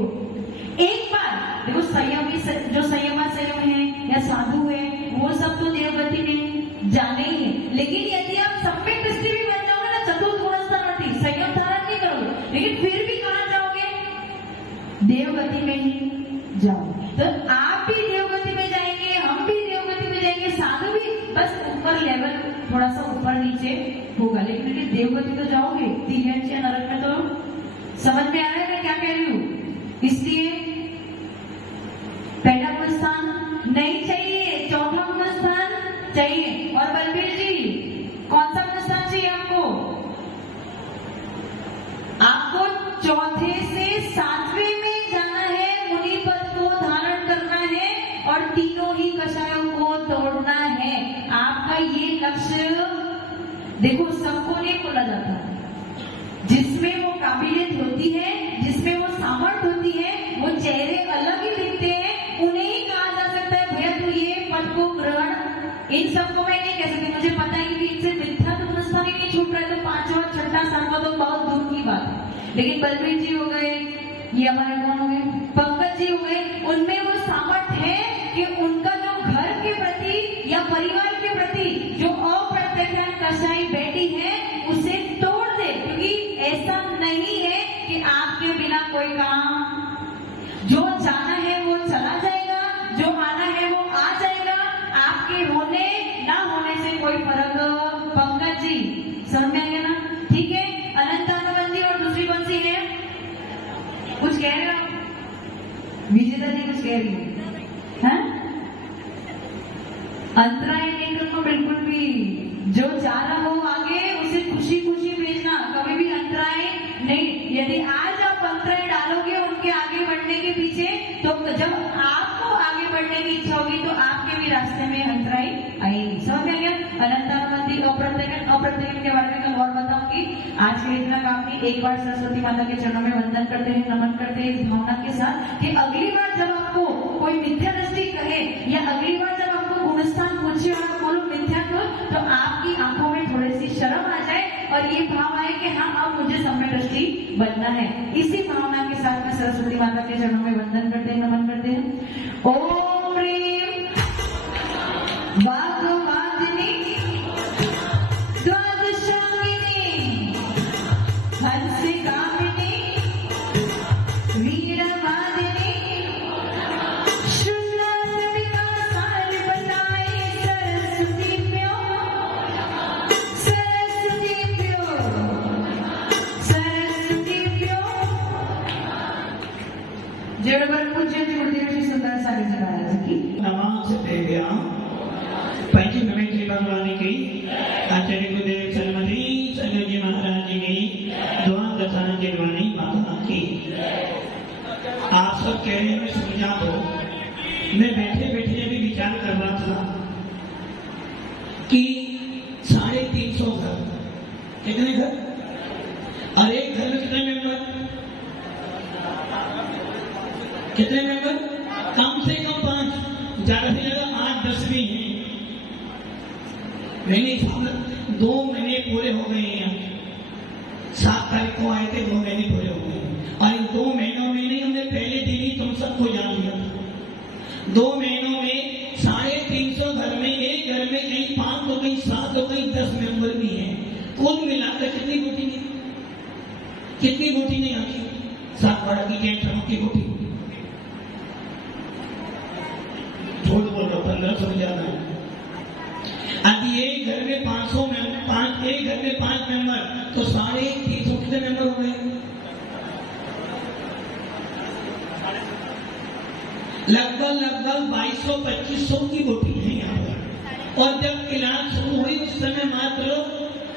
एक बार देखो, संयमी जो संयम है या साधु है वो सब तो देवगति में जाने ही है, लेकिन यदि आप सम्यक दृष्टि भी बन जाओगे ना, चतुर्थ गुणस्थान संयम धारण नहीं करोगे, लेकिन फिर भी कहां जाओगे, देवगति में ही जाओ। तो आप भी देवगति में जाएंगे, हम भी देवगति में जाएंगे, साधु भी, बस ऊपर लेवल थोड़ा सा ऊपर नीचे होगा, लेकिन देवगति तो जाओगे। तिर्यंच या नरक में तो समझ में आ रहा है मैं क्या कह रही हूँ। इसलिए पहला गुणस्थान नहीं चाहिए, चौथा गुणस्थान चाहिए। और बलबीर जी कौन सा गुणस्थान चाहिए आपको, आपको चौथे से सातवें में जाना है, मुनि पद को धारण करना है और तीनों ही कषायों को तोड़ना है। आपका ये लक्ष्य देखो, सबको नहीं बोला जाता, जिसमें वो काबिलियत होती है, जिसमें वो सामर्थ्य होती है, वो चेहरे अलग ही दिखते हैं, उन्हें ही कहा जा सकता है भैया तू ये पद को ग्रहण। इन सबको मैं नहीं कह सकती, मुझे पता है कि इनसे मिथ्या तो गुणस्थान ही नहीं छूट रहा है, तो पांचवा छठा सातवां तो बहुत दूर की बात है। लेकिन बलबीर जी हो गए, ये हमारे कौन हो गए? पंकज जी हुए। उनमें वो सामर्थ्य है कि उनका जो घर के प्रति या परिवार के प्रति जो अप्रत्यक्ष कसाई बैठी है उसे तोड़ दे, क्योंकि ऐसा नहीं है कि आपके बिना कोई काम, जो जाना है वो चला जाएगा, जो आना है वो आ जाएगा, आपके होने ना होने से कोई फर्क। पंकज जी समझ में आ गया ना? ठीक है। अनंतानुबंधी और दूसरी कौन सी है? कुछ कह रहे हो विजेता जी? कुछ कह रही है? अंतराय नहीं करना बिल्कुल भी। जो जा रहा हो आगे उसे खुशी खुशी भेजना, कभी भी अंतराय नहीं। यदि आज आप अंतराय डालोगे उनके आगे बढ़ने के पीछे, तो जब आपको आगे बढ़ने की इच्छा होगी तो आपके भी रास्ते में अंतराय आएगी। समझ में आ गया? अनंतानुबंधी अप्रत्ययन के बारे में कल और बताऊंगी। आज के इतना काफी। एक बार सरस्वती माता के चरणों में वंदन करते हैं, नमन करते हैं इस भावना के साथ कि अगली बार जब आपको कोई मिथ्या दृष्टि कहे या अगली बार जब आपको गुणस्थान पूछे और आप बोलो मिथ्यात्व, तो आपकी आंखों में थोड़ी सी शर्म आ जाए और ये भाव आए कि हाँ अब मुझे सम्य दृष्टि बनना है। इसी भावना के साथ में सरस्वती माता के चरणों में वंदन करते हैं, नमन करते हैं। ओम ह्रीं वाग्वादिनी द्वादशांगिनी हंसिकामिनी वीरवादिनी शृण्वन्तिका सारवताय सरस्वतीभ्यो जड़वर पूज्य गुरुदेव श्री सुंदर सागर जी महाराज की नमः देव्या पंच नवे की भगवान की आचार्य गुरुदेव श्रीमती संजय जी महाराज जी की द्वार दशाना जिलवानी माता की। आप सब कह रहे हैं समझा दो। मैं बैठे बैठे अभी विचार कर रहा था कि 350 घर, कितने घर? और एक घर में कितने मेंबर? कितने मेंबर? कम से कम 5, ज्यादा से ज्यादा 8-10 भी हैं। मैंने 2 महीने पूरे हो गए हैं। 7 तारीख को आए थे, 2 महीने पूरे हो गए। और इन 2 महीनों में नहीं, हमने पहले दिन ही तुम सबको जान लिया था। 2 महीनों में 350 घर में, एक घर में कहीं 5 तो कहीं 7 तो कहीं 10 मेंबर भी हैं। कुल मिलाकर कितनी वोटिंग है? कितनी वोटिंग है आपकी? 7 वाड़ा की कैंटर की वोटिंग। झूठ बोल रहा, 1500 से ज्यादा है। अभी एक घर में 500 मेंबर, एक घर में 5 मेंबर, तो 350 कितने मेंबर हो गए? लगभग 2200-2500 की वोटिंग है यहाँ पर। और जब क्लास शुरू हुई उस समय मात्र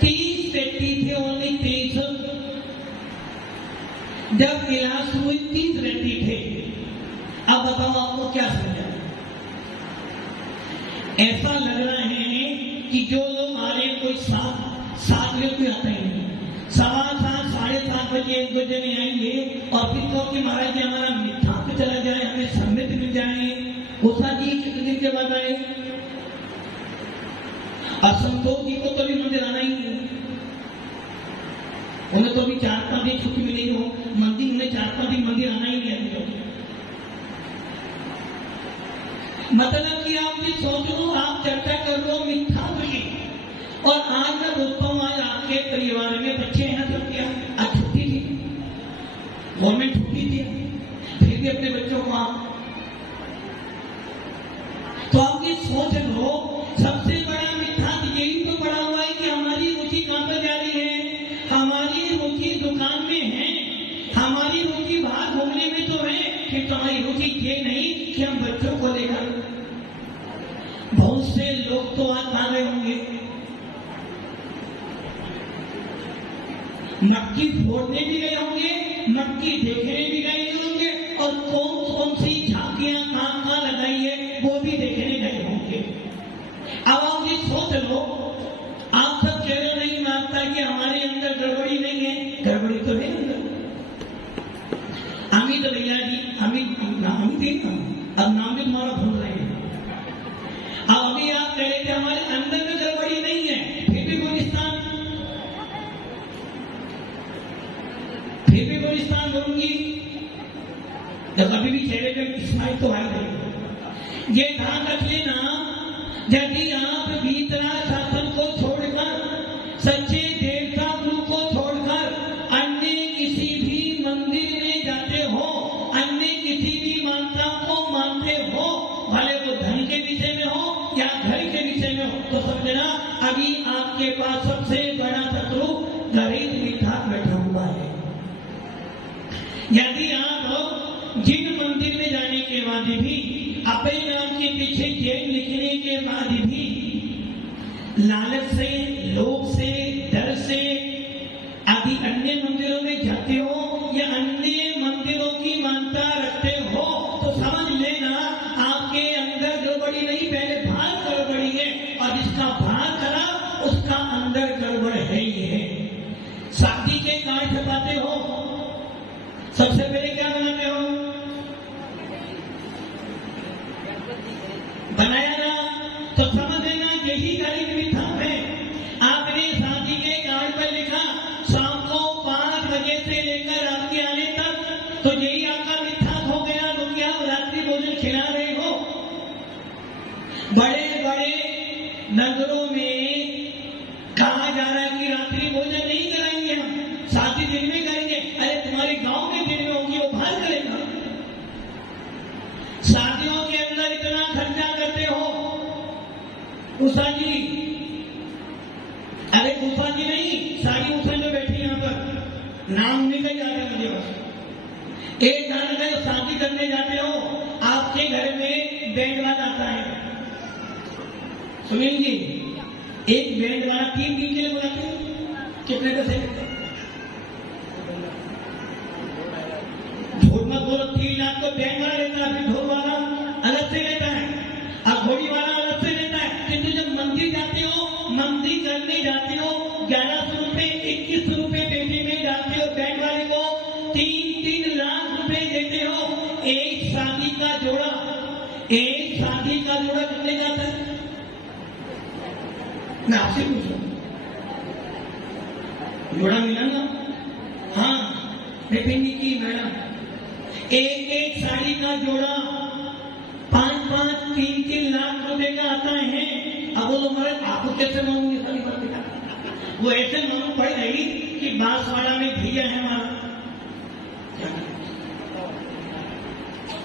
30 व्यक्ति थे, ओनली 30। जब क्लास शुरू हुई 30 व्यक्ति थे। अब बताओ आपको क्या समझा? ऐसा लग रहा है कि जो लोग आ रहे हैं कोई 7 बजे कोई आता ही नहीं, 7:15, 7:30 बजे 1 बजे नहीं आएंगे और फिर तो कि महाराज जी हमारा मिथ्या पे चला जाए, हमें सम्मित मिल जाए। उषा जी कितने दिन के बाद आए? असंतोष जी को तो भी मंदिर आना ही नहीं, उन्हें तो अभी 4-5 दिन छुट्टी मिली हो मंदिर, उन्हें 4-5 दिन मंदिर आना ही नहीं है। मतलब कि आप ये सोच लो, आप चर्चा कर लो मिथ्या की। और आज मैं बोलता हूँ, आज आपके परिवार में बच्चे हैं ना, सब क्या आज छुट्टी थी, गवर्नमेंट छुट्टी थी, फिर भी अपने बच्चों को आप, तो आप ये सोच लो, सबसे बड़ा मिथ्या यही तो पड़ा हुआ है कि हमारी रुचि कहां पर जा रही है? हमारी रुचि दुकान में है, हमारी रुचि बाहर घूमने में तो है, कि तुम्हारी रुचि ये नहीं कि हम बच्चों को लेकर। बहुत से लोग तो आज आ रहे होंगे, मक्की फोड़ने भी गए होंगे, मक्की देखने भी गए होंगे, और कौन कौन सी झांकियां कहां लगाई है वो भी देखने गए होंगे। अब आप ये सोच लो, आप सब कह रहे नहीं मानता कि हमारे अंदर गड़बड़ी नहीं है, गड़बड़ी तो है अंदर। अमित भैया जी, अमित अब नाम भी तुम्हारा भूल रहे हैं। अब अभी आप कह रहे थे हमारे अंदर में गड़बड़ी नहीं है, फिर भी गुलिस्तान बोलूंगी। चेहरे पे स्माइल तो आई नहीं। ये ध्यान रख लेना, यदि आप भीतरा शासन को छोड़कर, सच्चे देवता गुरु को छोड़कर अन्य किसी भी मंदिर में जाते हो, अन्य किसी भी मान्यता को मानते हो, भले वो धन के विषय में हो या घर के विषय में हो, तो समझना अभी आपके पास सबसे बड़ा शत्रु गरीब मिथ्या बैठा हुआ है। यदि आप जिन मंदिर में जाने के बाद भी, अपने नाम के पीछे जैन लिखने के बाद भी लालच से, लोभ से, डर से आदि अन्य मंदिरों में जाते हो या अन्य मंदिरों की मान्यता रखते हो, तो समझ लेना आपके अंदर गड़बड़ी नहीं, पहले बाहर गड़बड़ी है, और जिसका बाहर करा उसका अंदर गड़बड़ है ही है। शादी के कार्ड छपाते हो, सबसे पहले क्या बनाते हो? बनाया ना, तो समझ लेना यही गरीब मिथ्या है। आपने शादी के कार्ड पर लिखा शाम को 5 बजे से लेकर रात के आने तक, तो यही आपका मिथ्या हो गया। तो क्या रात्रि भोजन खिला रहे हो? बड़े बड़े नगरों में कहा जा रहा है कि रात्रि भोजन नहीं कराएंगे, हम शादी दिन में करेंगे। अरे तुम्हारे गांव के दिन में होगी, वो बाहर करेगा। शादियों के अंदर इतना खर्चा करते हो। उषा जी, अरे उषा जी नहीं, सारी उषा जो बैठी यहाँ पर, नाम नहीं कही जाता मुझे बस। एक जान गए शादी करने जाते हो, आपके घर में बैंड वाला आता है। सुनील जी, एक बैंड वाला 3 दिन के लिए बुलाते हैं, कितने पैसे लेते हैं? झूठ मत बोलो, 3 लाख तो बैंड वाला लेता है, फिर ढोल वाला अलग से लेता है, और घोड़ी वाला अलग से लेता है। किंतु जब मंदिर जाते हो, मंदिर करने जाते हो, 1100 रुपए, 21 रुपए पेटी में जाते हो, बैंड वाले को 3-3 लाख रुपए देते हो। एक शादी का जोड़ा, एक शादी का जोड़ा कितने का आता है? मैं आपसे पूछूं, जोड़ा मिला ना? हाँ, रिपिंडी की मैडम, एक साड़ी का जोड़ा 5-5, 3-3 लाख रुपए का आता है। अब वो हमारे आपको कैसे मालूम? सारी बात वो ऐसे मालूम पड़ गई कि बांसवाड़ा में भैया है हमारा,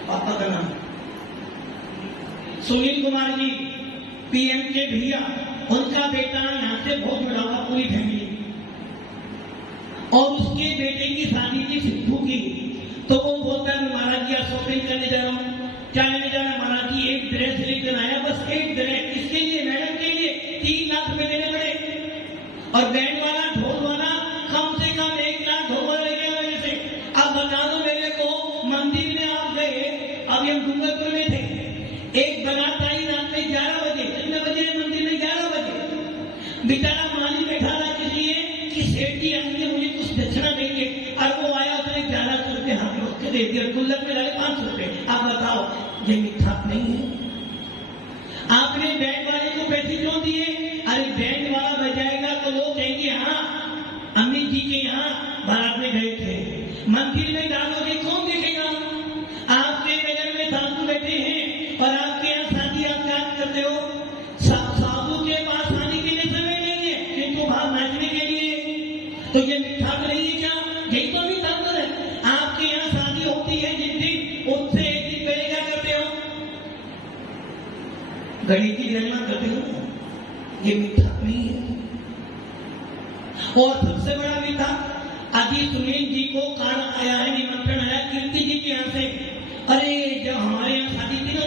पापा का नाम सुनील कुमार जी, पीएम के भैया, उनका बेटा यहाँ से बहुत जुड़ा हुआ, पूरी फैमिली, और उसके बेटे की शादी थी सिद्धू की। तो वो बोलता है महाराज जी शॉपिंग करने जा रहा हूँ। क्या लेने जा रहा है? महाराज जी एक ड्रेस लेकर आया, बस एक ड्रेस, इसके लिए मैडम के लिए 3 लाख रुपए देने पड़े, और बैंड वाला ढोल वाला कम से कम 1 लाख ढोल वाला ले गया मेरे से। अब बता दो मेरे को, मंदिर में आप गए, अभी हम डूंगरपुर में थे, एक बारात आई रात में 11 बजे। कितने बजे मंदिर में? 11 बजे। बेचारा माली बैठा था इसलिए कि सेठ जी आएंगे, मुझे कुछ दक्षिणा देंगे, और वो आया, उसने 1100 रुपए हाथ में उसके दे दिया, गुल्लक में लगे 500 रुपए। आप बताओ, ये मिथ्या नहीं है? आपने बैंड वाले को पैसे क्यों दिए? अरे बैंड वाला बजाएगा तो लोग कहेंगे हाँ अमित जी के यहाँ बारात में गए थे। मंदिर में डालोगे, कौन देखेगा? आपके नगर में साधु बैठे हैं और आपके यहाँ शादी आप क्या करते हो? साधु के पास आने के लिए समय नहीं है, किंतु बाहर नाचने के लिए। तो ये मिथ्या नहीं है क्या? यही तो मिथ्या है। आपके यहाँ शादी होती है जिस दिन, उससे एक दिन पहले क्या करते हो? गणेश की गणना करते हो। ये मिथ्या नहीं है। और सबसे बड़ा मिथ्या, अभी सुनील जी को कार्ड आया है, निमंत्रण आया कीर्ति जी के यहाँ से। अरे जब हमारे यहाँ शादी थी ना,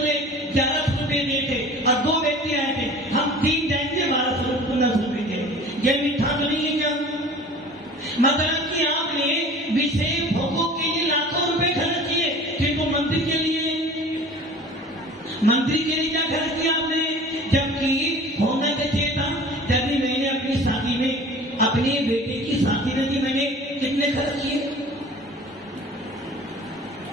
1100 रुपए दिए थे और 2 व्यक्ति आए थे, हम 3 जाएंगे, 1200 रुपए थे। ये मिथ्या तो नहीं है क्या? मतलब कि आपने विषय भोगों के लिए लाखों रुपए खर्च किए, किंतु मंदिर के लिए क्या खर्च किया आपने? जबकि होना चाहिए था, जब भी मैंने अपनी शादी में, अपने बेटे की शादी में थी, मैंने कितने खर्च किए?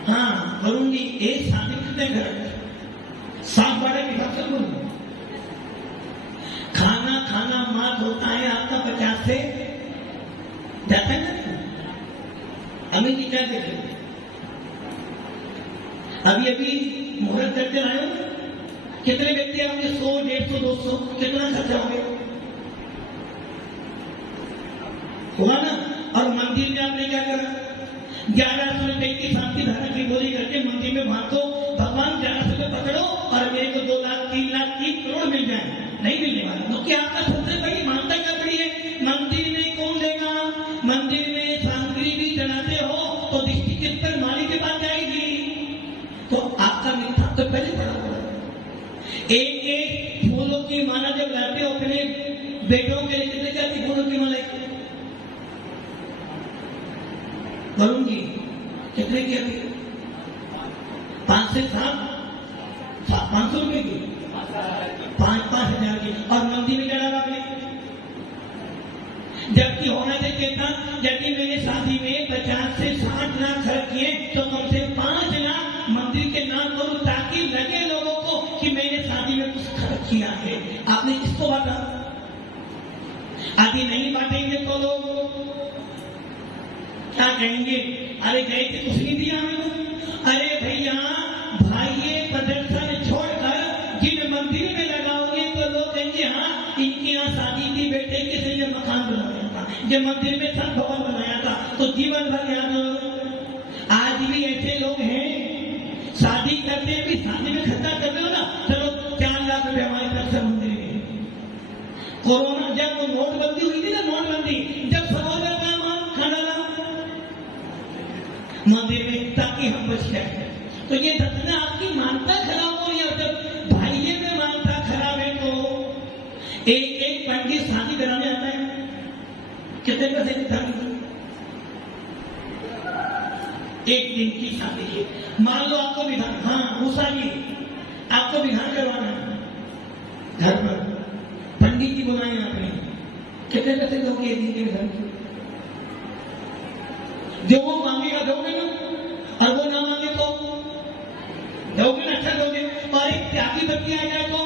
हाँ वरुण जी, एक शादी कितने खर्च? 7 बड़े के हिसाब से बोलूं। खाना मात होता है आपका 50 से जाता है ना। अमित जी क्या कहते? अभी अभी मुहूर्त करते आए हो, कितने व्यक्ति आओगे? 100, 150, 200, कितना खर्चा हो गया होगा ना? और मंदिर में आपने क्या करा? 1100 रुपए की शांति धारा की बोली करके मंदिर में भागो, भगवान 1100 रुपए पकड़ो और मेरे को 2 लाख 3 लाख 3 करोड़ मिल जाए। नहीं मिलने वाला। तो क्या आपका सबसे बड़ी मानता क्या बड़ी है? मंदिर में कौन लेगा? मंदिर में सामग्री भी चढ़ाते हो तो दृष्टि किस पर मालिक के पास जाएगी। तो आपका मिथ्या तो पहले पड़ा हुआ। एक फूलों की माला जब लाते हो अपने बेटों के लिए, कितने जाती फूलों की माला? वरुण जी कितने की आती? 5 से 7, 500 रुपए की, 5-5 हजार की। और मंदिर में चढ़ा आपने, जबकि होना चाहिए था यदि मैंने शादी में 50 से 60 लाख खर्च किए तो कम से 5 लाख मंदिर के नाम करूं, ताकि लगे लोगों को कि मैंने शादी में कुछ खर्च किया है। आपने किसको बांटा? अभी नहीं बांटेंगे तो लोग क्या कहेंगे? अरे गए थे कुछ नहीं दिया हमें। अरे भैया भाई, ये प्रदर्शन छोड़कर जिन मंदिर में लगाओगे तो लोग कहेंगे हाँ इनकी यहाँ शादी थी बेटे की, से ये मकान बनाया था, ये मंदिर में सब भवन बनाया था, तो जीवन भर याद रहोगे। आज भी ऐसे लोग हैं शादी करते हैं भी शादी में खर्चा कर रहे हो ना, चलो 4 लाख रुपए हमारे तरफ से मंदिर में। कोरोना जब वो नोटबंदी हुई थी ना, नोटबंदी जब 100 रुपया खाना मंदिर में, ताकि हम बच जाए। तो ये दक्षिणा आपकी मानता खराब हो रही है। जब भाइये में मानता खराब है तो एक पंडित शादी कराने आता है, कितने पैसे की शादी? 1 दिन की शादी है। मान लो आपको विधान, हाँ उषा जी आपको विधान करवाना है घर पर, पंडित जी बुलाए आपने, कितने पैसे दोगे 1 दिन के विधान? जो वो मांगेगा दोगे ना, और वो ना मांगे तो दोगे ना? अच्छा दोगे। और एक त्यागी बच्ची आ जाए तो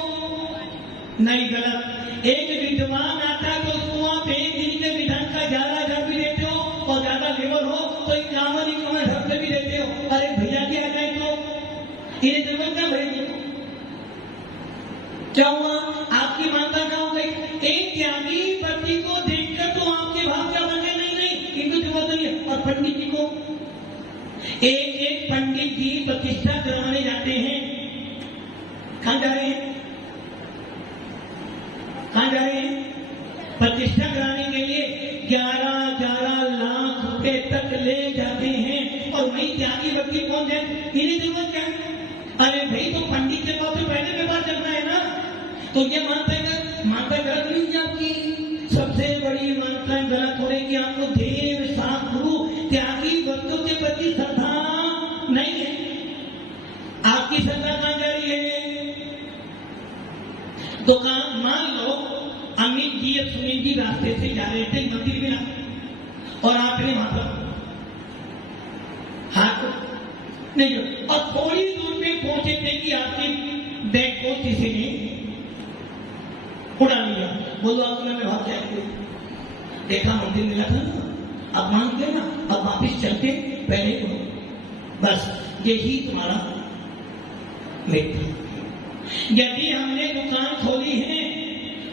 नहीं, गलत। एक विद्वान आता है तो उसको आप 1 दिन के विधान का 11,000 भी देते हो, और ज्यादा लेबर हो तो 51,000 भी देते हो। अरे भैया जी आ जाए तो इन्हें जरूरत क्या पड़ेगी? क्या हुआ? आपकी मानता क्या हो गई? एक त्यागी पति को देखकर तो आपके भाव क्या बन गए? नहीं इनको जरूरत नहीं है। और पंडित जी को, एक पंडित जी प्रतिष्ठा करवाने जाते हैं, कहां जा रहे हैं? कहां जा रहे हैं? प्रतिष्ठा कराने के लिए 11 लाख रुपए तक ले जाते हैं, और वही त्यागी व्यक्ति पहुंच जाए, इन्हें जरूरत क्या है? अरे भाई तो पंडित के पास तो पहले व्यापार चलना है ना। तो ये मानता गलत नहीं है आपकी। सबसे बड़ी मानता गलत हो रही कि आपको देव साफ गुरु त्यागी वस्तु के प्रति श्रद्धा नहीं है। आपकी श्रद्धा कहां जा रही है? दुकान, मान लो अमित जी या सुनील जी रास्ते से जा रहे थे मंदिर में, और आपने वहां पर हाथ नहीं, और थोड़ी दूर पे पहुंचे थे कि आपके बैग को किसी ने उड़ा लिया। बोलो आपने में भाग जाएंगे, देखा मंदिर मिला था ना, अब मान गए ना, अब वापिस चलते पहले को, बस यही तुम्हारा मृत्यु। यदि हमने दुकान खोली है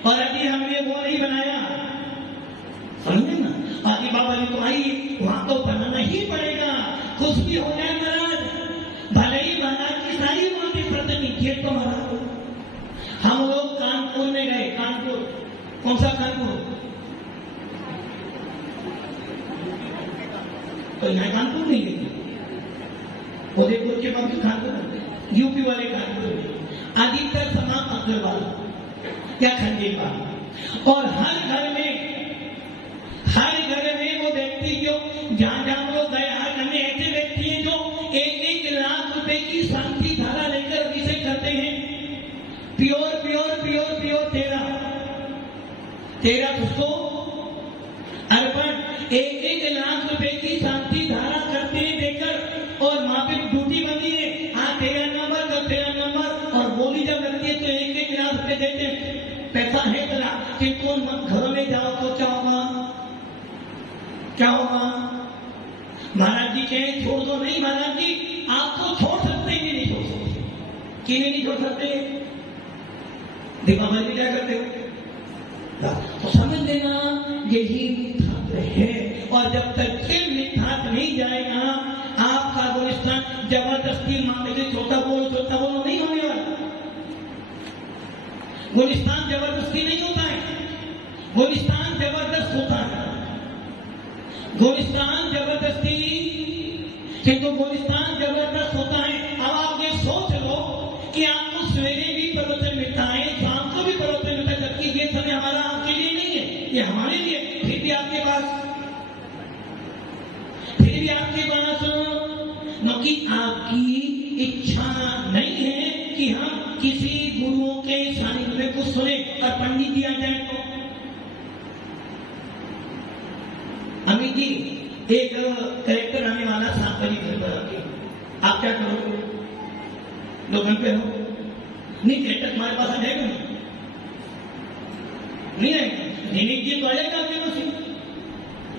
और यदि हमने वो नहीं बनाया, समझे ना, आदि बाबा जी तुम्हारी वहां तो बनाना ही पड़ेगा, कुछ भी हो जाए महाराज, भले ही महाराज की सारी मूर्ति प्रतिनिधि तो महाराज। हम लोग कानपुर में गए, कानपुर, कौन सा कानपुर? तो यहाँ कानपुर नहीं गए, उदयपुर के बाद कानपुर, यूपी वाले कानपुर में अधिकतर समाज अग्रवाल या खंडेलवाल, और हर घर में वो व्यक्ति जो जहां लोग गए, हर घर में ऐसे व्यक्ति हैं जो 1 लाख रुपए की शांति धारा लेकर अभिषेक करते हैं। प्योर तेरा उसको अर्पण 1 लाख रुपए की शांति धारा करते हैं देकर, और वहां पे ड्यूटी बंदी है, हाँ तेरा नंबर, और बोली जब लगती है तो 1 लाख रुपए देते हैं। पैसा है तेरा, किनको घरों में जाओ तो क्या होगा? महाराज जी कहे छोड़ दो, नहीं महाराज जी आपको छोड़ सकते ही नहीं। चीनी नहीं छोड़ सकते, दीपावली में क्या करते हो? तो समझ लेना यही मिथ्यात्व है। और जब तक ये मिथ्यात्व नहीं जाएगा, आपका गुलिस्तान जबरदस्ती मांगे के छोटा बोल नहीं होने वाला। गुलिस्तान जबरदस्ती नहीं होता है, गुलिस्तान जबरदस्त होता है। गुलिस्तान जबरदस्ती, किंतु गुलिस्तान जबरदस्त होता है। अब आप ये सोच लो कि आपको सवेरे भी प्रवचन मिलता है, शाम को भी प्रवचन मिलता है, जबकि ये समय हमारा आपके लिए नहीं है, ये हमारे लिए। फिर भी आपके पास कि आपकी इच्छा नहीं है कि हम किसी गुरुओं के सानिध्य में कुछ सुने और पंडित जी आ जाए तो। अमित जी, एक कलेक्टर आने वाला 7 बजे घर पर आके, आप क्या करोगे? 2 घंटे हो नहीं, कलेक्टर तुम्हारे पास आ जाएगा नहीं आएगा? दैनिक जी तो आ जाएगा आपके पास,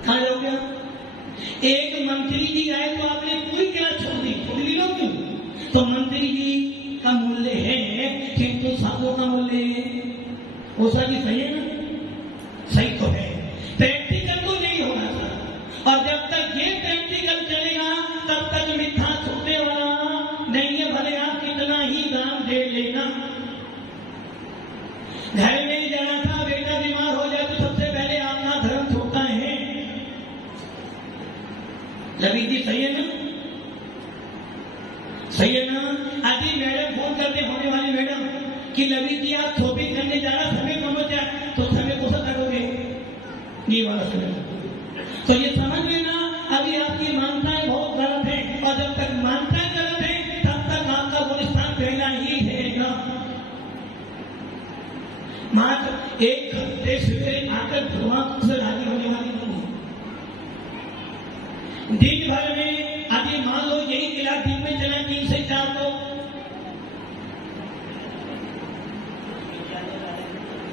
कहाँ जाओगे आप? एक मंत्री जी आए तो आपने पूरी क्लास छोड़ दी, थोड़ी लोग क्यों? तो मंत्री जी का मूल्य है, किंतु साधुओं का मूल्य है। वो सही सही है ना? सही तो है। प्रैक्टिकल तो नहीं होना था, और जब तक ये प्रैक्टिकल चलेगा तब तक मिथ्या छूटने वाला नहीं है। भले आप कितना ही दाम दे लेना। घर में जाना था, बेटा बीमार हो जाए तो सबसे पहले अपना धर्म छोड़ता है। ललित जी सही है ना? सही है ना? अभी मैडम फोन करते, होने वाली मैडम, कि ललित जी आप शॉपिंग करने जा रहा, समय कम हो जाए तो समय को करोगे ये वाला समय। तो ये समझ लेना, अभी आपकी मान्यताएं बहुत गलत है, और जब तक मान्यताएं गलत है तब तक आपका गुलिस्तान पहला ही रहेगा। मात्र 1 घंटे सवेरे आकर भगवान से राजी होने वाली नहीं। दिन भर में अभी मान लो यही क्लास दिन में चला 3 से 4 तो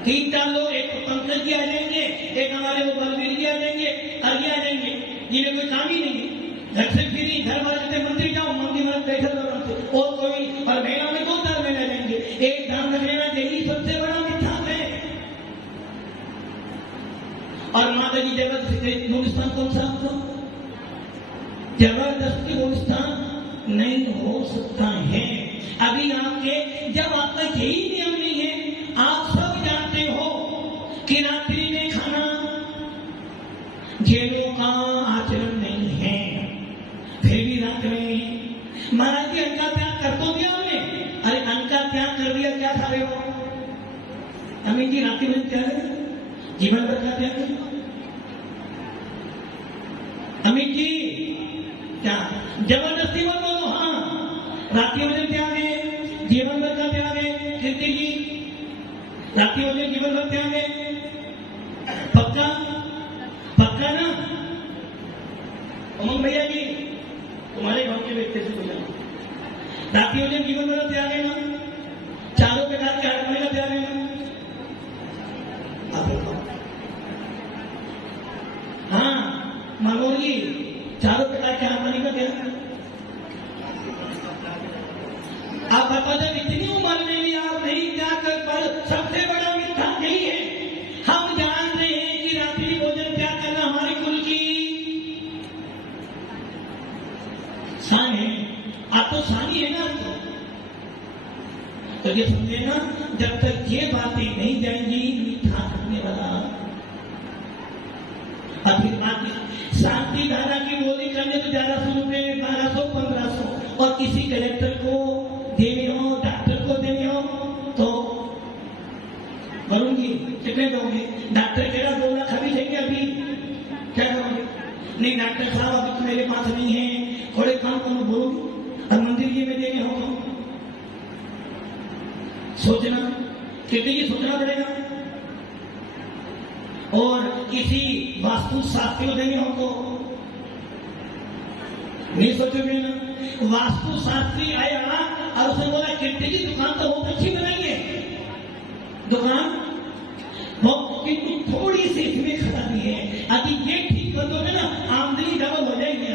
3-4 लोग, एक पंकज जी आ जाएंगे, एक हमारे वो बलवीर जी आ जाएंगे, आगे आ जाएंगे, जिन्हें कोई काम ही नहीं है। घर से फिर घर वाले से मंदिर जाओ, मंदिर में बैठे रहो, और कोई और महिला में 2-4 महीने जाएंगे। एक ध्यान रख लेना, यही सबसे बड़ा मिथ्या है। और माता जी जबरदस्ती गुलिस्तान कौन सा आपको? जबरदस्ती गुलिस्तान नहीं हो सकता है। अभी आपके, जब आपका यही नियम नहीं है, आप सब जानते हो कि रात्रि में खाना जेलों का आचरण नहीं है, फिर भी रात में महाराज जी अन्न का त्याग कर तो दिया हमने। अरे अन्न का त्याग कर दिया, क्या खा रहे हो? अमित जी रात्रि में त्याग है, जीवन भर का त्याग है। अमित जी क्या जबरदस्ती मत बोलो। हाँ, रात्रि भोजन त्याग है, जीवन भर का त्याग है। कीर्ति जी, रात्रि भोजन जीवन भर त्याग है, पक्का? पक्का ना? उमंग भैया जी, तुम्हारे गांव के व्यक्ति से पूछा, रात्रि भोजन जीवन भर त्याग है ना? चारों प्रकार के हटने का त्याग है ना? हाँ मनोहर जी, चारों प्रकार के हारमोनी का क्या? आप बता दें, इतनी उम्र में भी आप नहीं जाकर पर सबसे बड़ा मिथ्या यही है। हम जान रहे हैं कि रात्रि भोजन त्याग करना हमारे कुल की शान है। आप तो शानी है ना आपको, तो ये समझे ना, जब तक ये बातें नहीं जाएंगी मिथ्या करने वाला। और फिर बात शांति धारा की बोली करने तो 1100 रुपए, 1200, 1500, और किसी कलेक्टर को देने हो, डॉक्टर को देने हो तो वरुण जी कितने दोगे? डॉक्टर कह रहा 2 लाख अभी देंगे, अभी क्या करोगे? नहीं डॉक्टर साहब अभी तो मेरे पास नहीं है, थोड़े काम करो बोलो, और मंदिर जी में देने हो तो सोचना, कितने की सोचना पड़ेगा। और किसी वास्तु शास्त्री को देने हो तो नहीं सोचोगे ना। वास्तु शास्त्री आया और उसने बोला कीर्ति जी दुकान तो बहुत अच्छी बनाइए, दुकान बहुत, किंतु थोड़ी सी इसमें खराबी है, अभी ये ठीक कर दोगे ना आमदनी डबल हो जाएगी।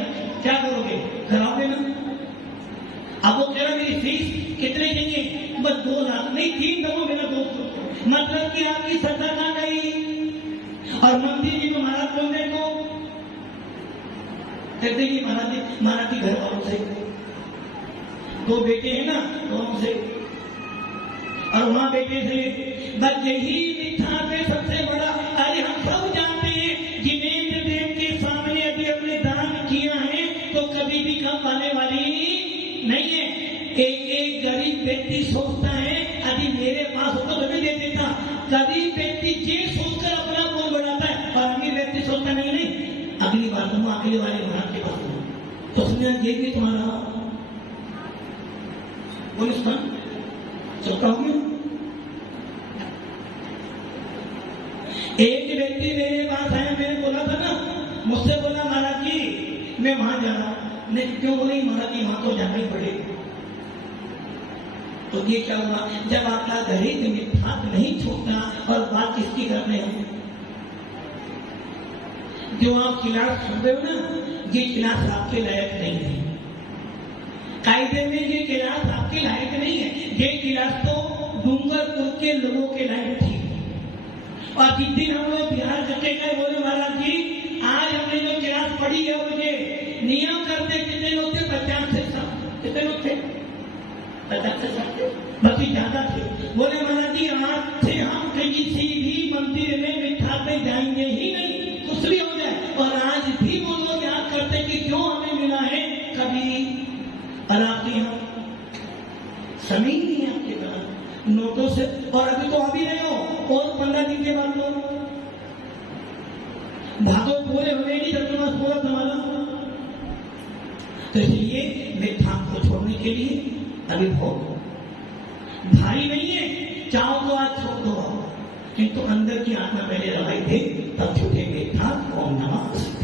क्या करोगे? कराओगे ना। अब वो कह रहा मेरी फीस कितने देंगे? चाहिए, बस 2 लाख नहीं 3 दफा मेरा दोस्त, मतलब कि आपकी श्रद्धा कहाँ गई? और मंदिर जी को महाराज बोलने को कहते कि महाराज घर वालों से 2 बेटे हैं ना, दोनों से, और वहां बेटे से, बस यही मिथ्या पे सबसे बड़ा। अरे हम सब जानते हैं जिनेन्द्र देव के सामने अभी अपने दान किया है तो कभी भी कम पाने वाली नहीं है। एक गरीब व्यक्ति सोचता है अभी मेरे पास होता तो मैं दे देता। गरीब व्यक्ति ये सोचकर अपना बोल बढ़ाता है, और अमीर व्यक्ति सोचता नहीं अगली बार तुम अकेले वाले महाराज के पास हो तो सुनिए ये भी तुम्हारा बोलिस चलता हो गया। एक व्यक्ति मेरे पास आया, मैंने बोला था ना, मुझसे बोला महाराज जी मैं वहां जा रहा हूं। मैं क्यों बोली? महाराज जी वहां तो जाना ही पड़ेगा। तो ये क्या हुआ, जब आपका गरीब मिथ्यात्व नहीं छूटता और बात किसकी करने हैं? जो आप क्लास सुनते हो ना, ये क्लास आपके लायक नहीं है। कायदे में ये क्लास आपके लायक नहीं है। ये क्लास तो डूंगरपुर के लोगों के लायक थी। और जिस दिन हम लोग बिहार चले गए, बोले महाराज जी आज हमने जो क्लास पढ़ी है मुझे नियम करते कितने लोग थे? 50 से 60। कितने लोग थे? 50 से 60, बल्कि ज्यादा थे। बोले महाराज जी आज से हम किसी भी मंदिर में मिठा में जाएंगे ही नहीं, कुछ भी हो जाए। और आज भी वो लोग याद करते कि क्यों हमें मिला है कभी। और आपके यहाँ समय ही नहीं है आपके तरफ नोटों से, और अभी तो अभी रहे हो और 15 दिन के बाद तो भागो पूरे होने नहीं जब तुम्हारा पूरा तुम्हारा। तो इसलिए मिथ्या को छोड़ने के लिए अभी बहुत भारी नहीं है, चाहो तो आज छोड़ दो, किंतु अंदर की आत्मा पहले लगाई दे तब छूटे मिथ्या। ओम नमः।